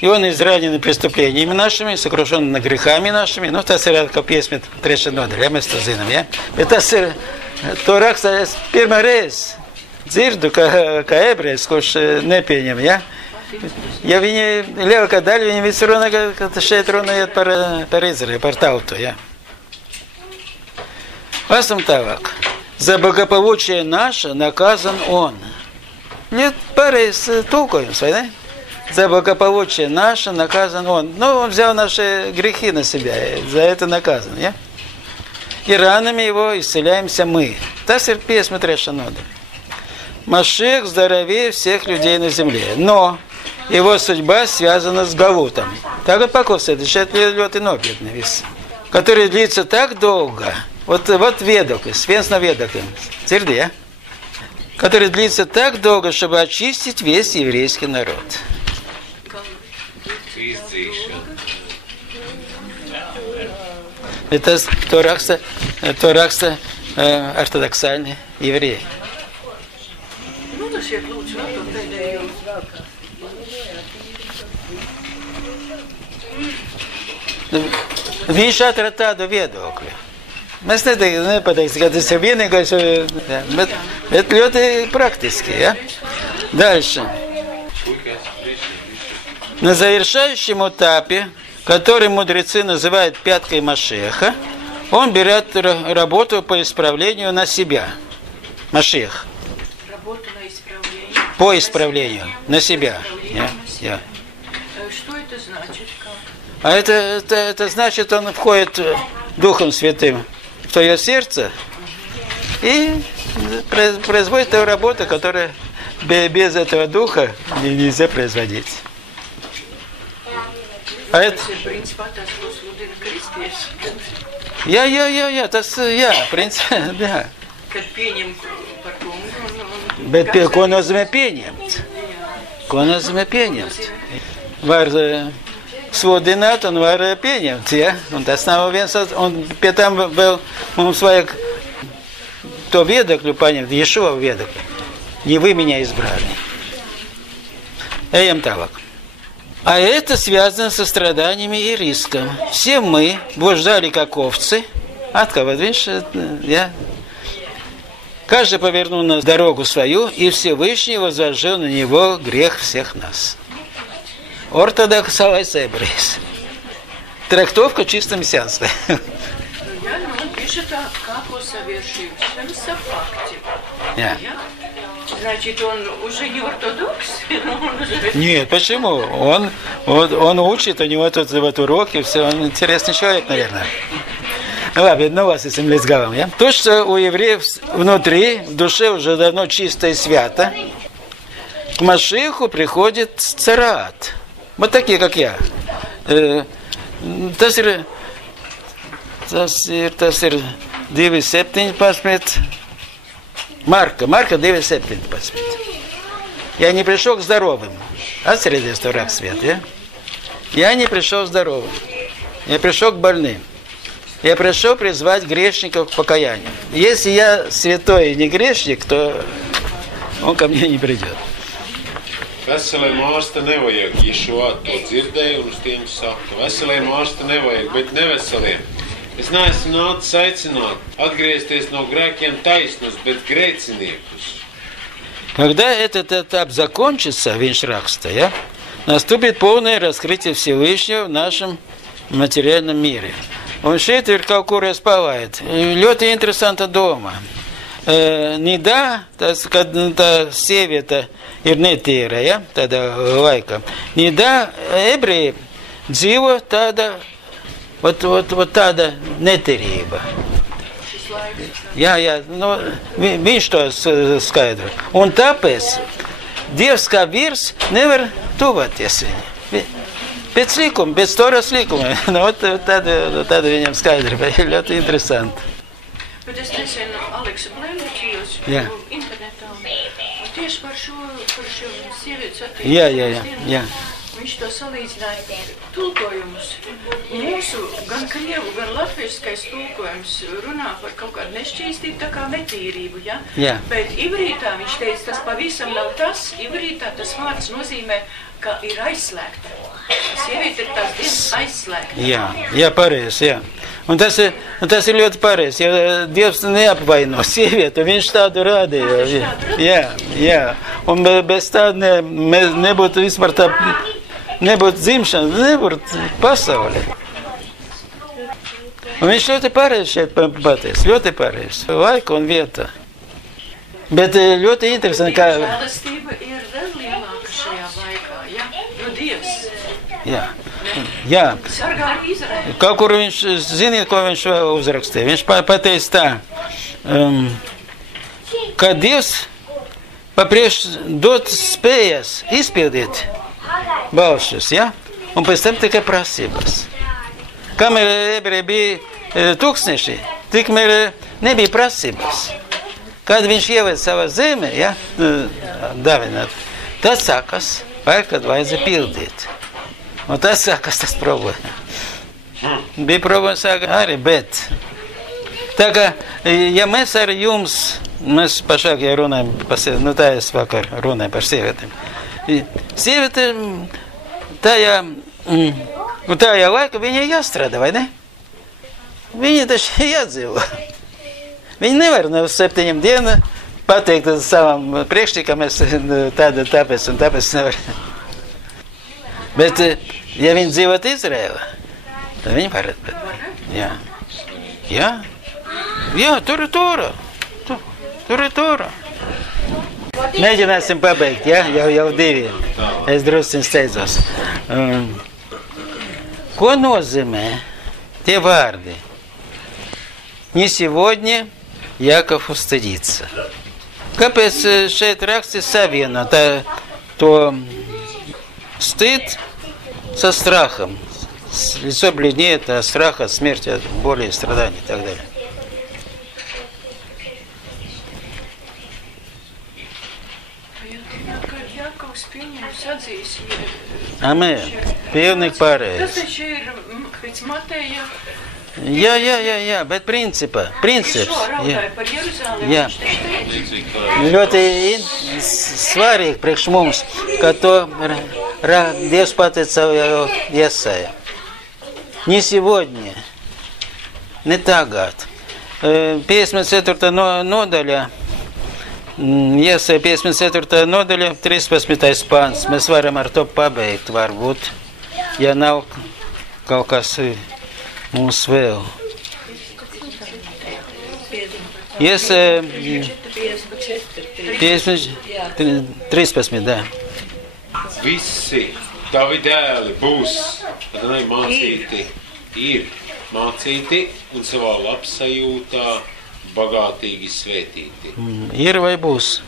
И он изранен преступлениями нашими, сокрушен над грехами нашими. Ну, tas ir kā piesmēt trešā nodaļa, ja mēs to zinām, ja? Bet tas ir, to raksta es pirmā reize dzirdu, kā ebrejs, kurš nepieņem, ja? Ja viņi lielākā daļa, viņi visi runā, ka šeit runājot par Izraelu, par tautu, ja? Пасом так. За благополучие наше наказан он. Нет, парейс толкуем, да? За благополучие наше наказан он. Ну, он взял наши грехи на себя, за это наказан, ja? И ранами его исцеляемся мы. Tas ir piesma trešā nodaļa. Машиах здоровее всех людей на земле, но его судьба связана с Галутом. Tagad paklausieties, šeit ļoti nopietni viss. Который длится так долго. Вот viedoklis, viens no viedokļiem. Dzirdi, ja? Который длится так долго, чтобы очистить весь еврейский народ. Это то raksta ортодоксальный еврей. Viņš atrada tādu viedokli. Mēs nepateiksim, ka tas ir vienīgais, bet ļoti praktiski, ja? Дальше. На завершающем этапе, который мудрецы называют пяткой Машиаха, он берет работу по исправлению на себя. Машиах. Работу на исправление. По исправлению на себя. Что это значит? А это значит, он входит Духом Святым в твое сердце и производит ту работу, которую без этого Духа нельзя производить. А это... принципе, да. Bet ko nozīmē pieņemt? Ko nozīmē pieņemt? Var sludināt un var pieņemt, ja? Un tas nav viens, un pie tam vēl mums vajag to viedokļu paņemt, Ješua viedokļu. Не вы меня избрали. Ejam tālāk. А это связано со страданиями и риском. Все мы блуждали как овцы. Откуда, видишь, я... Каждый повернул на дорогу свою, и Всевышний возложил на него грех всех нас. Ортодоксалais ebrejs. трактовка чисто мессианская. Я, пишет о како совершившемся факте. Yeah. Значит, он уже не ортодокс? Нет, почему? Он учит, у него тут вот уроки, все, он интересный человек, наверное. Ладно, ну вас этим лезгавом, я. То, что у евреев внутри, в душе уже давно чисто и свято, к Машиху приходит царат. Вот такие, как я. Tas ir 2,7 pasmēt. Марка 2,7 pasmēt. Я не пришел к здоровым. Отсредись, что враг свет, я? Я не пришел здоровым. Я пришел к больным. Я пришел призвать грешников к покаянию. Если я святой и не грешник, то он ко мне не придет. Veseliem ārsta nevajag, ja šo to dzirdēju un uz tiem saka. Veseliem ārsta nevajag, bet neveseliem. Es neesmu nācis aicināt, atgriezties no grēkiem taisnus, bet grēciniekus. Когда этот этап закончится, Виншракста, наступит полное раскрытие Всевышнего в нашем материальном мире. Он шеет kaut kur spēlēt. Ļoti interesanta doma. Nidā, tas, kad tā sieviete ir netīra, ja, tādā laikā. Nidā ebreji dzīvo tāda, tāda netīrība. Jā, nu, viņš to skaidro. Un tāpēc Dievs kā vīrs nevar tuvoties viņu. Pēc likuma, pēc Toras likuma. Nu, tāda viņam skaidra, bet ļoti interesanti. Bet es nesenu Aleksa Blēmuķījos internetā, un tieši par šo sievietes attīstību. Jā. Viņš to salīdzināja tulkojumus. Mūsu gan krievu, gan latviešskais tulkojums runā par kaut kādu nešķīstību, tā kā netīrību, ja? Jā. Bet ivrītā viņš teica, tas pavisam nav tas, ivrītā tas vārds nozīmē, ka ir aizslēgta. Sieviete ir tās dienas aizslēgta. Jā, pareizi, jā. Un tas ir ļoti pareizi, jo Dievs neapvaino sievieti, viņš tādu rādīja. Jā. Un bez tāda nebūtu vispār tā, nebūtu dzimšana, nebūtu pasaulē. Un viņš ļoti pareizi šeit pateicis, ļoti pareizi. Laika un vieta. Bet ļoti interesanti, kā... Žēlastība ir vēl lielāka šajā laikā, ja? Jo Dievs. Jā. Sargā Izraēlu. Kaut kur viņš, ziniet, ko viņš uzrakstīja? Viņš pateica tā, ka Dievs papriekš dot spējas izpildīt balšus, ja? Un pēc tam tikai prasības. Kamēr ebreji bija tūkstneši, tikmēr nebija prasības. Kad viņš ieved savā zemē, ja, davināt, tas sākas, kad vajadzēja pildīt. Un tas sākas tas problēma. Bija problēma sāka arī, bet tā kā, ja mēs ar jums, mēs pašāk, ja runājam par sievietēm, nu tā es vakar runāju par sievietēm. Sieviete tajā laikā viņai jāstrādā, vai ne? Viņa taču jādzīvo. Viņa nevar no 7 dienu pateikt savam priekšniekam, es tāpēc un tāpēc nevar. Bet, ja viņi dzīvot Izrēlā, tad viņi varat. Jā, tur ir Tora. Tur ir Tora. Mēģināsim pabeigt, ja? Jau 2. Es drusciņ steidzos. Ko nozīmē tie vārdi? Не сегодня Яков устыдится. Kāpēc šeit rakstis savieno to стыд со страхом? Лицо бледнеет от страха, от смерти, от боли, страданий и так далее. Amen. Pilnīgi pareizi. Tas taču ir pēc Mateja. Jā, bet princips. Jā. Ļoti svarīgi priekš mums, ka to Dievs pateica jau Iesaja. Не сегодня, не tagad. 54. nodaļa, Iesaja 54. nodaļa, 13. pants. Mēs varam ar to pabeigt, varbūt, ja nav kaut kas mums vēl. Ies 13, da. Visi tavi dēli būs, kad mācīti, ir mācīti un savā labsajūtā bagātīgi svētīti. Ir vai būs?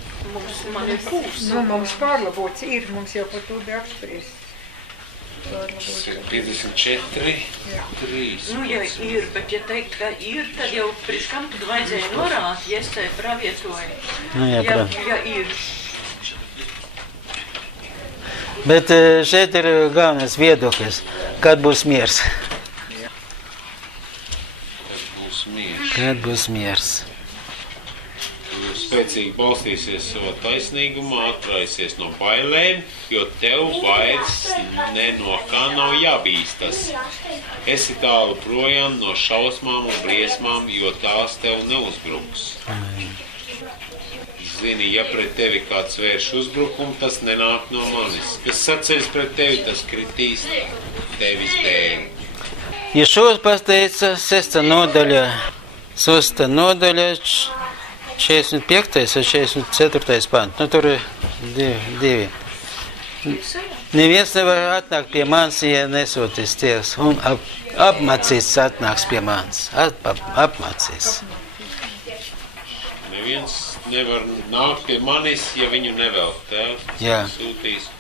Mums pārlabots ir, mums jau par to bija apspriest. 54, 3. Nu, ja ir, bet ja teikt, ka ir, tad jau priekš kam tad vajadzēja norāt, ja es te pravietoju. Nu, jā, ja ir. Bet šeit ir galvenais viedoklis, kad būs miers. Kad būs miers. Spēcīgi balstīsies savā taisnīgumā, atturēsies no bailēm, jo tev vairs ne no kā nav jābīstas. Esi tālu projām no šausmām un briesmām, jo tās tev neuzbruks. Zini, ja pret tevi kāds vērš uzbrukumu, tas nenāk no manis. Kas saceļas pret tevi, tas kritīs tevis dēļ. Ješos pateica 6. nodaļa, 6. nodaļa, 45. vai 44. pants. Nu, tur ir divi. Neviens nevar atnākt pie manis, ja nesūtīs Dievs. Un apmācīts atnāks pie manis. Apmācīts. Neviens nevar nākt pie manis, ja viņu nevēl Tēvs sūtīs.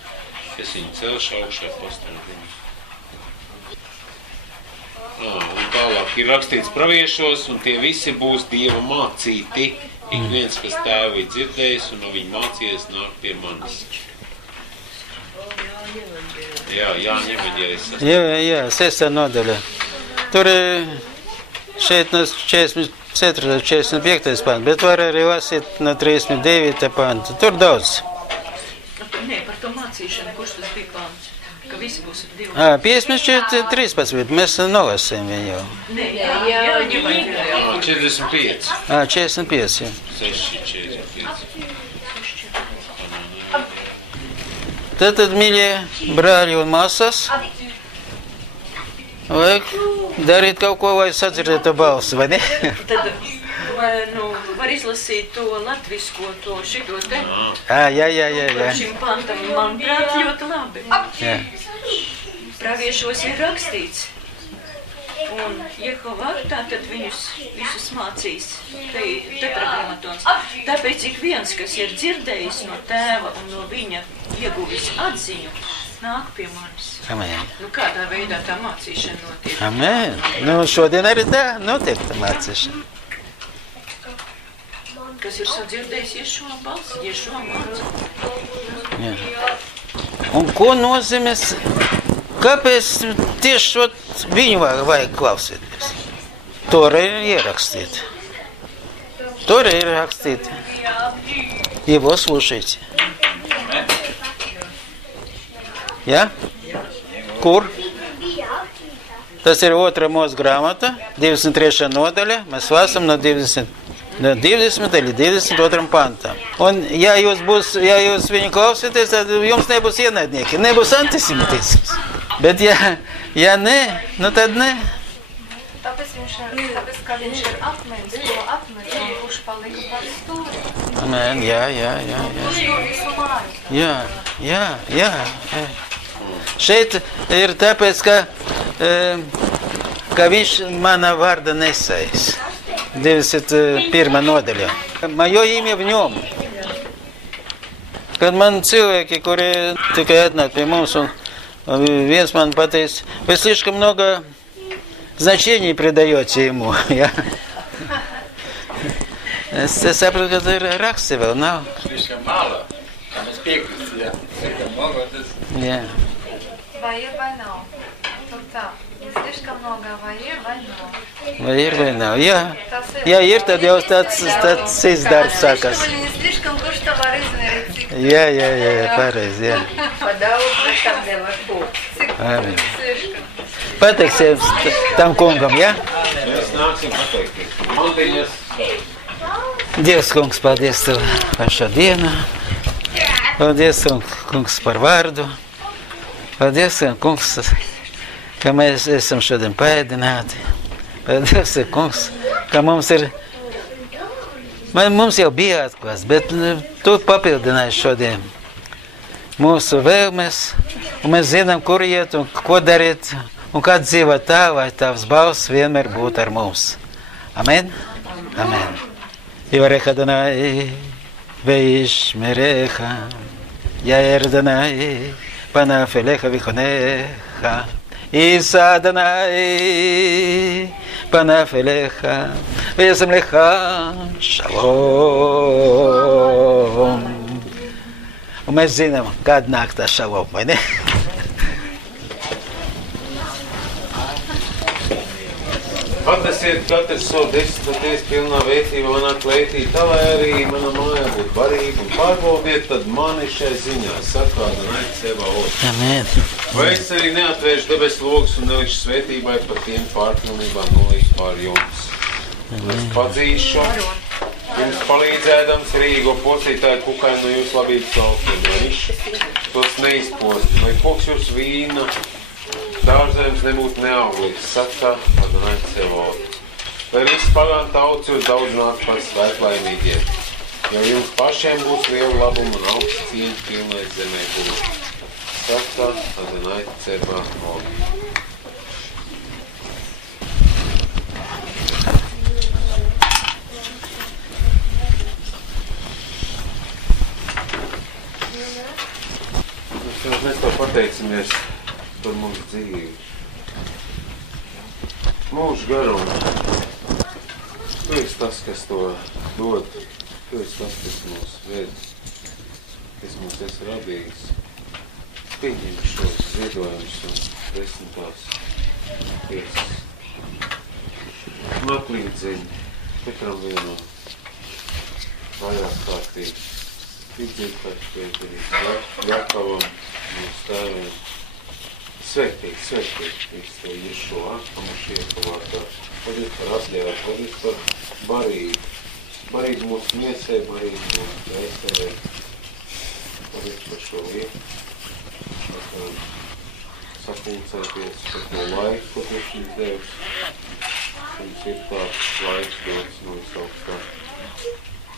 Es viņu celšu augšā pastrādīju. Un tālāk ir rakstīts praviešos, un tie visi būs Dieva mācīti. Ik viens, kas Tēvu ir dzirdējis un no viņa mācījies, nāk pie manis. Jā, Jāņevaņģēlis. Jā, 6. nodaļa. Tur šeit no 44. 45. pants, bet var arī lasīt no 39. panta. Tur daudz. Nē, par to mācīšanu, kurš tas bija pants? Ka visi būs ar Dievu. 54, 13. Mēs nolasījām viņu jau. Nē, Jāņevaņģēlijā. 45. 45, jā. 6, 45. Tātad, mīļie brāļi un māsas, vajag darīt kaut ko, lai sadzirdētu balsi, vai ne? Tad var izlasīt to latvisko, to šito te. Jā. Šim pantam, manuprāt, ļoti labi. Jā. Praviešos ir rakstīts. Un Jehova tātad viņus visus mācīs. Te pragmatons. Tāpēc ik viens, kas ir dzirdējis no Tēva un no viņa ieguvis atziņu, nāk pie manis. Amen. Nu, kādā veidā tā mācīšana notiek? Amen. Nu, šodien arī tā notiek tā mācīšana. Kas ir sadzirdējis Ješua balsi, Ješua māca. Jā. Un ko nozīmēs, kāpēc tieši viņu vajag klausīties? Tur ir ierakstīt. Tur ir rakstīt. Его слушайте. Ja? Kur? Tas ir 2. mūsu grāmata, 23. nodaļa. Mēs lasām no 20 līdz 22. pantam. Un ja jūs viņu klausīties, tad jums nebūs ienaidnieki, nebūs antisemitisms. Bet ja nē, nu tad nē. Tāpēc, ka viņš ir akmens, ko atmet, un kurš palika par stūri. Amen, jā. Kurš to visu māju. Jā. Šeit ir tāpēc, ka viņš mana vārda nesais. 21. nodaļā. Moje имя в нем. Kad man cilvēki, kuri tikai atnāk pie mums, un viens man pateica, вы слишком много значений придаете ему. Ja? Es saprotu, ka ir raksti vēl nav. Слишком мало. Там из пекли, слишком много. Jā. Vai ir vai nav? Tur tā. Слишком много vai ir vai nav? Vai ir vai nav? Jā. Ja ir, tad jau tāds darbs sākas. Слишком kurš tā var izmērīt, cik. Jā, pareizi, jā. Pa daudz tam nevar būt. Arī. Pateiksim tam kungam, jā? Mēs nāksim pateikties. Maldiņas. Dievs, kungs, paldies tev par šo dienu. Paldies, kungs, par vārdu. Paldies, kungs, ka mēs esam šodien paēdināti. Paldies, kungs, ka mums jau bija atklāts, bet tu papildināji šodien mūsu vēlmes, un mēs zinām, kur iet un ko darīt, un kā dzīvot tā, lai tavs balss vienmēr būtu ar mums. Amen? Amen. Yivarech Adonai וישמרך, יאר אדוני פניו אליך ויחונך, יישא אדוני פניו אליך וישם לך שלום. ומאז זינם, גד נקת שלום, הנה. Atnesiet katrs savu desmitoties pilnā vērtība manā klētī, tā lai arī mana mājā būtu barīga un pārbaudiet, tad mani šai ziņā sakāda naik sevā otru. Amen. Vai es arī neatvēršu debesu logus un nelikšu svētībai par tiem pārpilnībā nolikt pār jums. Es padzīšu, jums palīdzēdams Rīgo postītāju kukai no jūsu labības augstiem, lai viņš tos neizpost, lai koks jūs vīna, dārzēms nebūtu neauglīgs, saka, Adonai Cevot. Lai viss pagānu tauts jūs daudz nāk par svētlaimīgiem, jo jums pašiem būs liela labuma un augsts cieņa pilnai zemē būs. Saka, Adonai Cevot. Mēs to pateicamies par mūsu dzīvi. Mūsu garumu. Tu esi tas, kas to dod. Tu esi tas, kas mūs ved. Kas mūs esi radījis. Pieņem šos ziedojumus un desmitās tiesas. Maklīdziņi katram vienam vairāk kārtīgi. Ticīt par Pēterīt, Jakavam, mūsu tēviem. Svētīgi, es to Ješo Amašieku vārdā. Paldies par atļauju, paldies par barību. Barību mūsu miesē, barību mūsu dvēselē. Paldies par šo lietu. Sapulcēties par to laiku, ko tu šīs devs. Mums ir tāds laiks dots no visaugstā.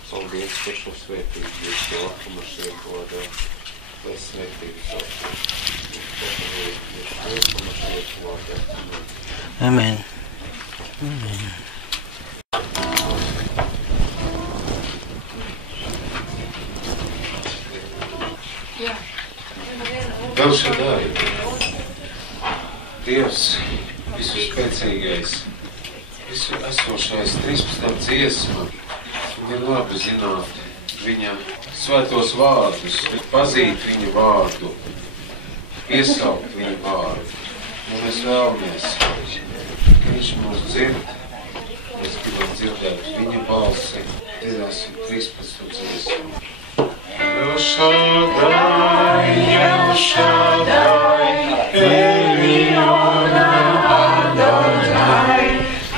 Paldies par šo svētību, Ješo Amašieku vārdā. Lai svētīgi sauktu. Amen. Elšadai, Dievs, visu spēcīgais, visu esošais 13. dziesma, viņa labi zināt viņa svētos vārdus, pazīt viņu vārdu, piesaukt viņu vārdu. Ja mēs vēlamies, ka viņš mūs dzird, mēs gribam dzirdēt viņa balsi, dzirdēsim 13. dziesmu. El Shaddai, Eliona Adonai,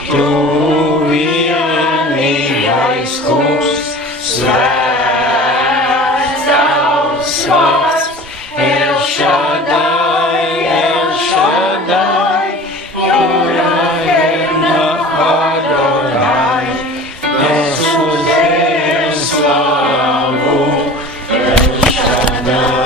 tu vienīgais kungs, svēts tavs vārds, El Shaddai, Eliona Adonai, mēs uzdevam slavu, El Shaddai.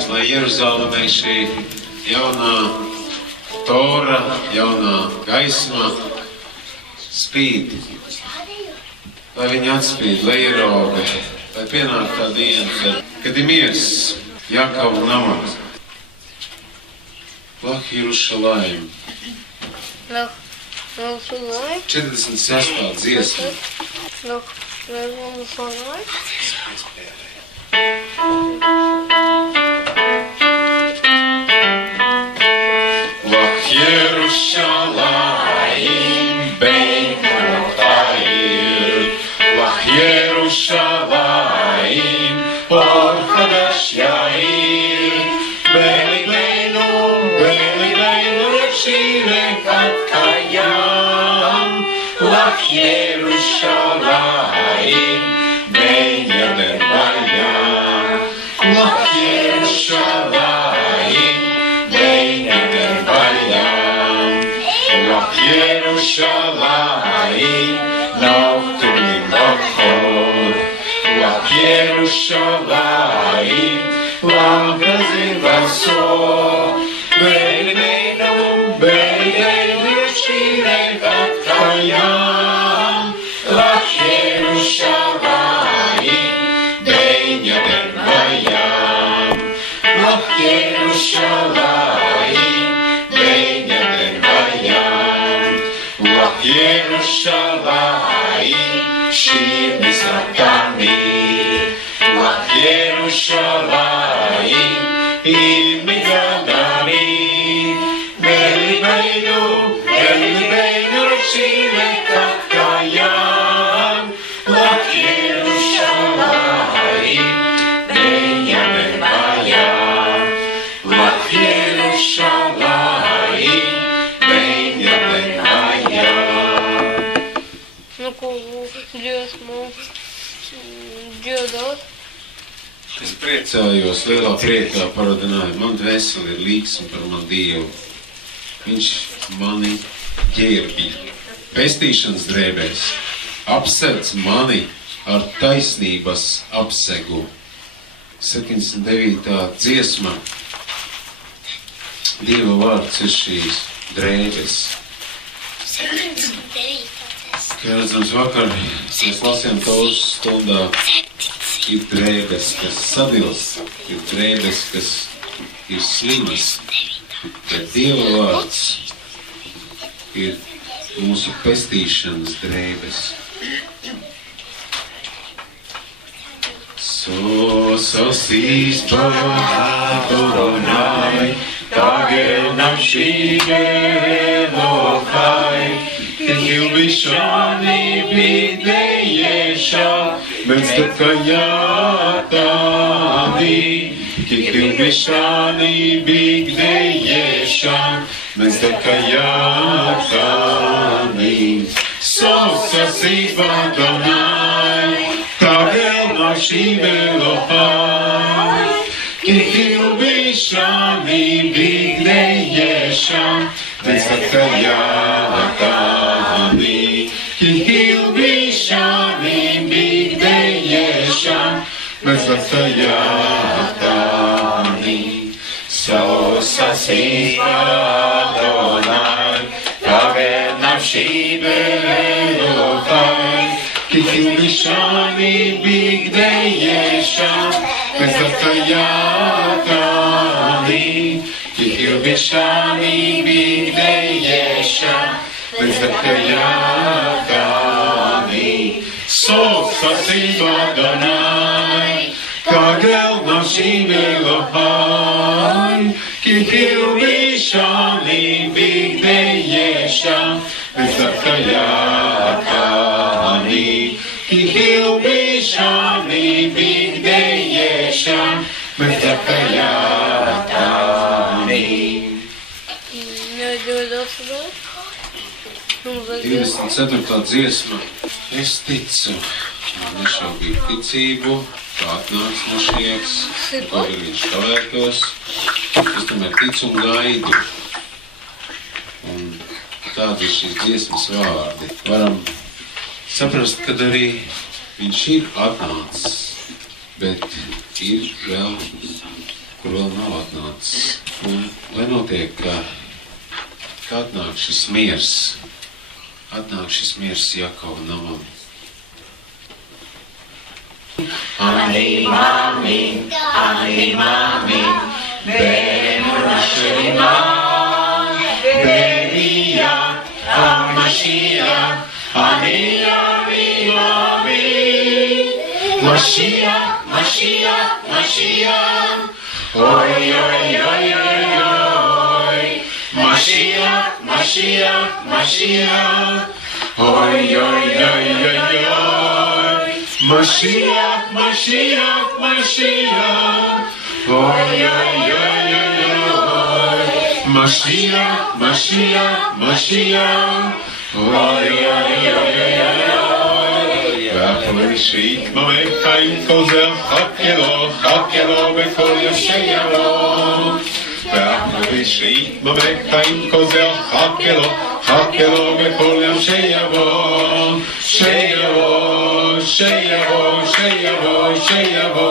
lūdzamies, lai Jeruzalemē šī jaunā tora, jaunā gaisma spīd, lai viņi atspīd, lai ierauga, lai pienāk tā diena, kad ir miers Jakava namā. Lach Jerušalaim. 46. dziesma. Lach Jerušalaim, Beitotayir. Lach Jerušalaim, Or Hadash Yair. Beli Beinu, Shirefat Kayam. Lach Jerušalaim, Benjamin Bayam. Lach Jerušalaim, Benjamin Bayam. Lach Jerušalaim, Naftulim Bachor. Lach Jerušalaim, Lagazim Vasor. Beli Beinu, Shirefat Kayam. Lach Jerušalaim, Benjamin Bayam. Lach Jerušalaim, Benjamin Bayam. Lach Jerušalaim, Širdis Atamir. Lach Jerušalaim, Imigadamir. Beli Beinu, Shirefat Kayam. Lach Jerušalaim, Benjamin Bayam. Lach Jerušalaim, Benjamin Bayam. Nu, ko Dievs mums dziedāt? Es priecājos, lielā priekā parodināju, man dvēseli ir līgsma par man Dievu. Viņš mani ģērbja pestīšanas drēbēs, apsedz mani ar taisnības apsegu. 79. dziesma. Dieva vārds ir šīs drēbes. 79. Kā redzams, vakar mēs lasījām Tauras stundā, ir drēbes, kas sadilst, ir drēbes, kas ir slimas, bet Dieva vārds ir mūsu pestīšanas drēbes. Sosīs Adonai, Tagel nafshi Elohai, Kilbishani bideyesha, Mezdekayatani, Kilbishani bideyesha, Mezdekayatani. Sosīs Adonai, Tagel nafshi Elohai, Kilbishani bideyesha, Mezdekayatani. Kilbishani bideyesha, Mezdekayatani. Sosīs Adonai, Tagel nafshi Elohai, Kilbishani bideyesha, Mezdekayatani. Kilbishani bideyesha, Mezdekayatani. Sosīs Adonai, Tagel nafshi Elohai, Kilbishani bideyesha, Mezdekayatani. Kilbishani bideyesha, Mezdekayatani. 24. dziesma. Es ticu, man nešaubīju ticību, kā atnāks Mašieks, kaut arī viņš kavētos. Es tomēr ticu un gaidu. Un tādi ir šīs dziesmas vārdi. Varam saprast, kad arī viņš ir atnācis, bet ir vēl kur vēl nav atnācis. Un lai notiek, ka atnāk šis miers Jakova namam. Ani mami, bēnu našerimā, bēvijā, amašijā, ani mami, mašijā, oi, mašijā, oi, Mashiach, oi, Shik Mamekaim Kozel Hakelo Bekol Yashayavo Shik Mamekaim Kozel Hakelo Bekol Yashayavo Shayavo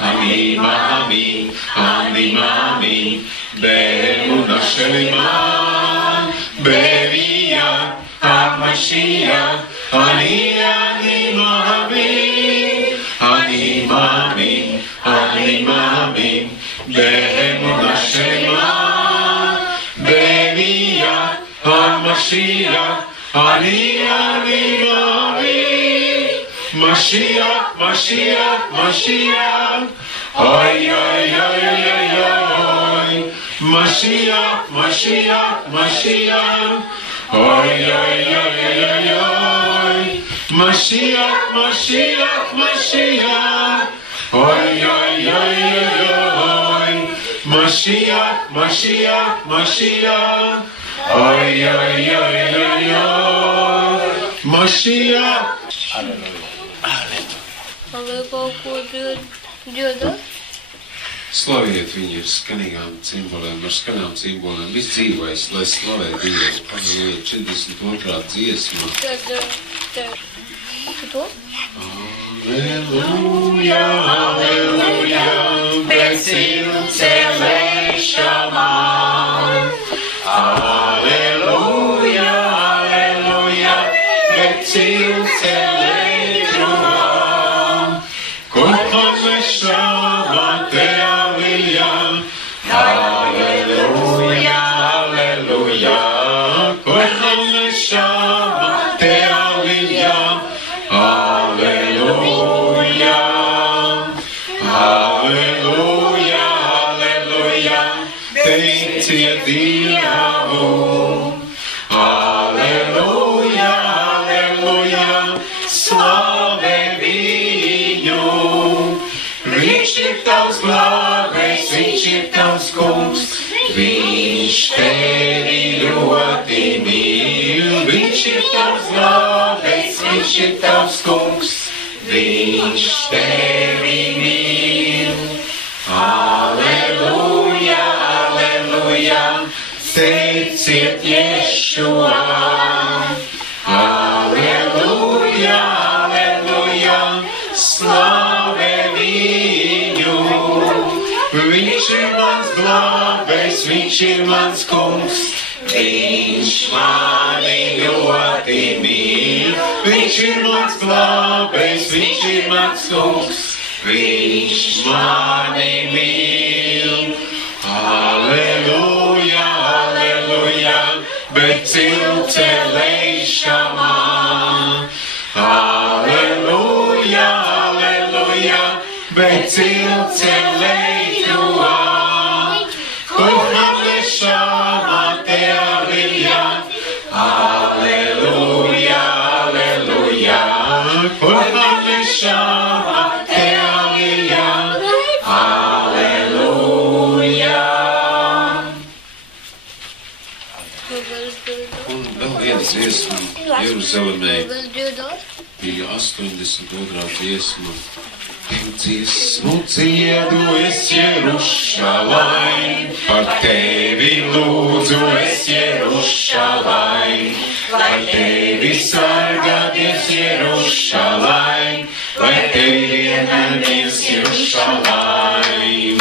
Ami mami Be'emuna Shelima Be'via HaMashiach Ani mami, be'emuna shema, be'via HaMashiach, ani mami, Mashiach, oi, Mashiach, oi, Mashiach, oi, Mashiach. Vai kaut ko dziedāt? Slaviet viņu ar skanīgām cimbolēm, ar skanām cimbolēm. Viss dzīvais, lai slavē Dievu. Halleluja, 42. dziesma. Tad. To? Halleluja, bet cilcelēšamā. Halleluja, bet cilcelēšamā. Konfirmēšamā te aviljam. Halleluja, konfirmēšamā te aviljam. Halleluja, teiciet Dievu. Halleluja, slavē viņu. Viņš ir tavs glābējs, viņš ir tavs kungs. Viņš tevi ļoti mīl. Viņš ir tavs glābējs, viņš ir tavs kungs. Viņš tevi mīl. Halleluja, teiciet Ješua. Halleluja, slavē viņu. Viņš ir mans glābējs, viņš ir mans kungs. Viņš mani ļoti mīl. Viņš ir mans glābējs, viņš ir mans kungs. Viņš mani mīl. Halleluja, bet cilcelēšamā. Halleluja, bet cilcelēšamā. Konfirmēšamā te aviljam. Halleluja, konfirmēšamā te aviljam. Halleluja. Un vēl viena dziesma Jeruzalemē bija 82. dziesma. Dziesmu dziedu es Jerušalaim, par tevi lūdzu es Jerušalaim, lai tevi sargāties Jerušalaim, lai tevi vienmēr Jerušalaim.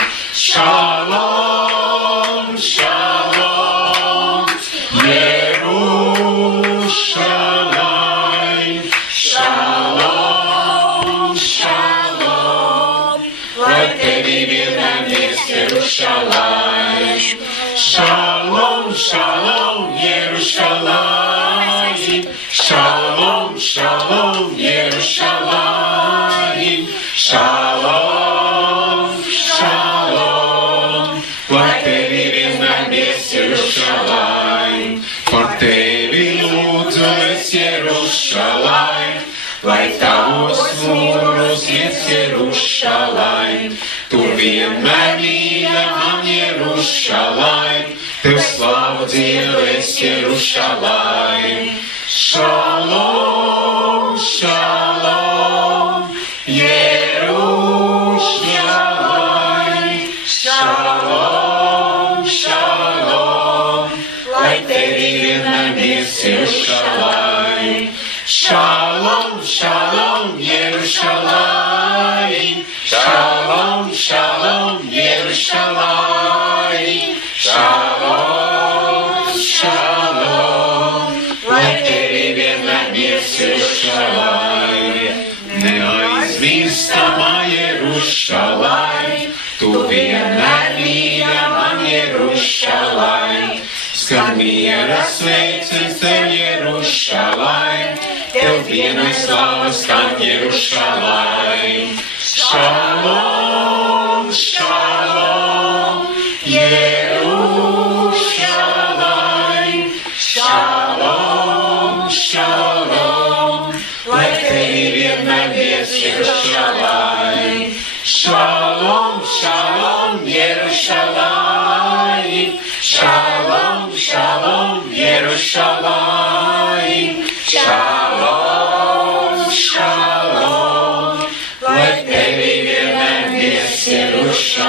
Shalom, shalom, Yerushalayim. Shalom, shalom, Yerushalayim. Shalom, shalom. Lai tevi vienmēr Yerushalayim. Par tevi lūdzu es Yerushalayim. Lai tavos mūros iet Yerushalayim. Tur vienmēr mīļa man Yerushalayim. Tev slavu dziedēs Yerushalayim. Shalom, shalom, Yerushalayim. Shalom, shalom, lai tevi vienmēr Yerushalayim. Shalom, shalom, Yerushalayim. Shalom, shalom, Yerushalayim. Shalom, shalom, lai tevi vienmēr Yerushalayim. Neaizmirstamā Yerushalayim, tu vienmēr mīļa man Yerushalayim. Skan miera sveiciens tev Yerushalayim, tev vienai slava skan Yerushalayim. Shalom, shalom, Yerushalayim. Shalom, shalom, lai tevi vienmēr Yerushalayim. Shalom, shalom, Yerushalayim. Shalom, shalom, Yerushalayim. Shalom, shalom, lai tevi vienmēr Yerushalayim.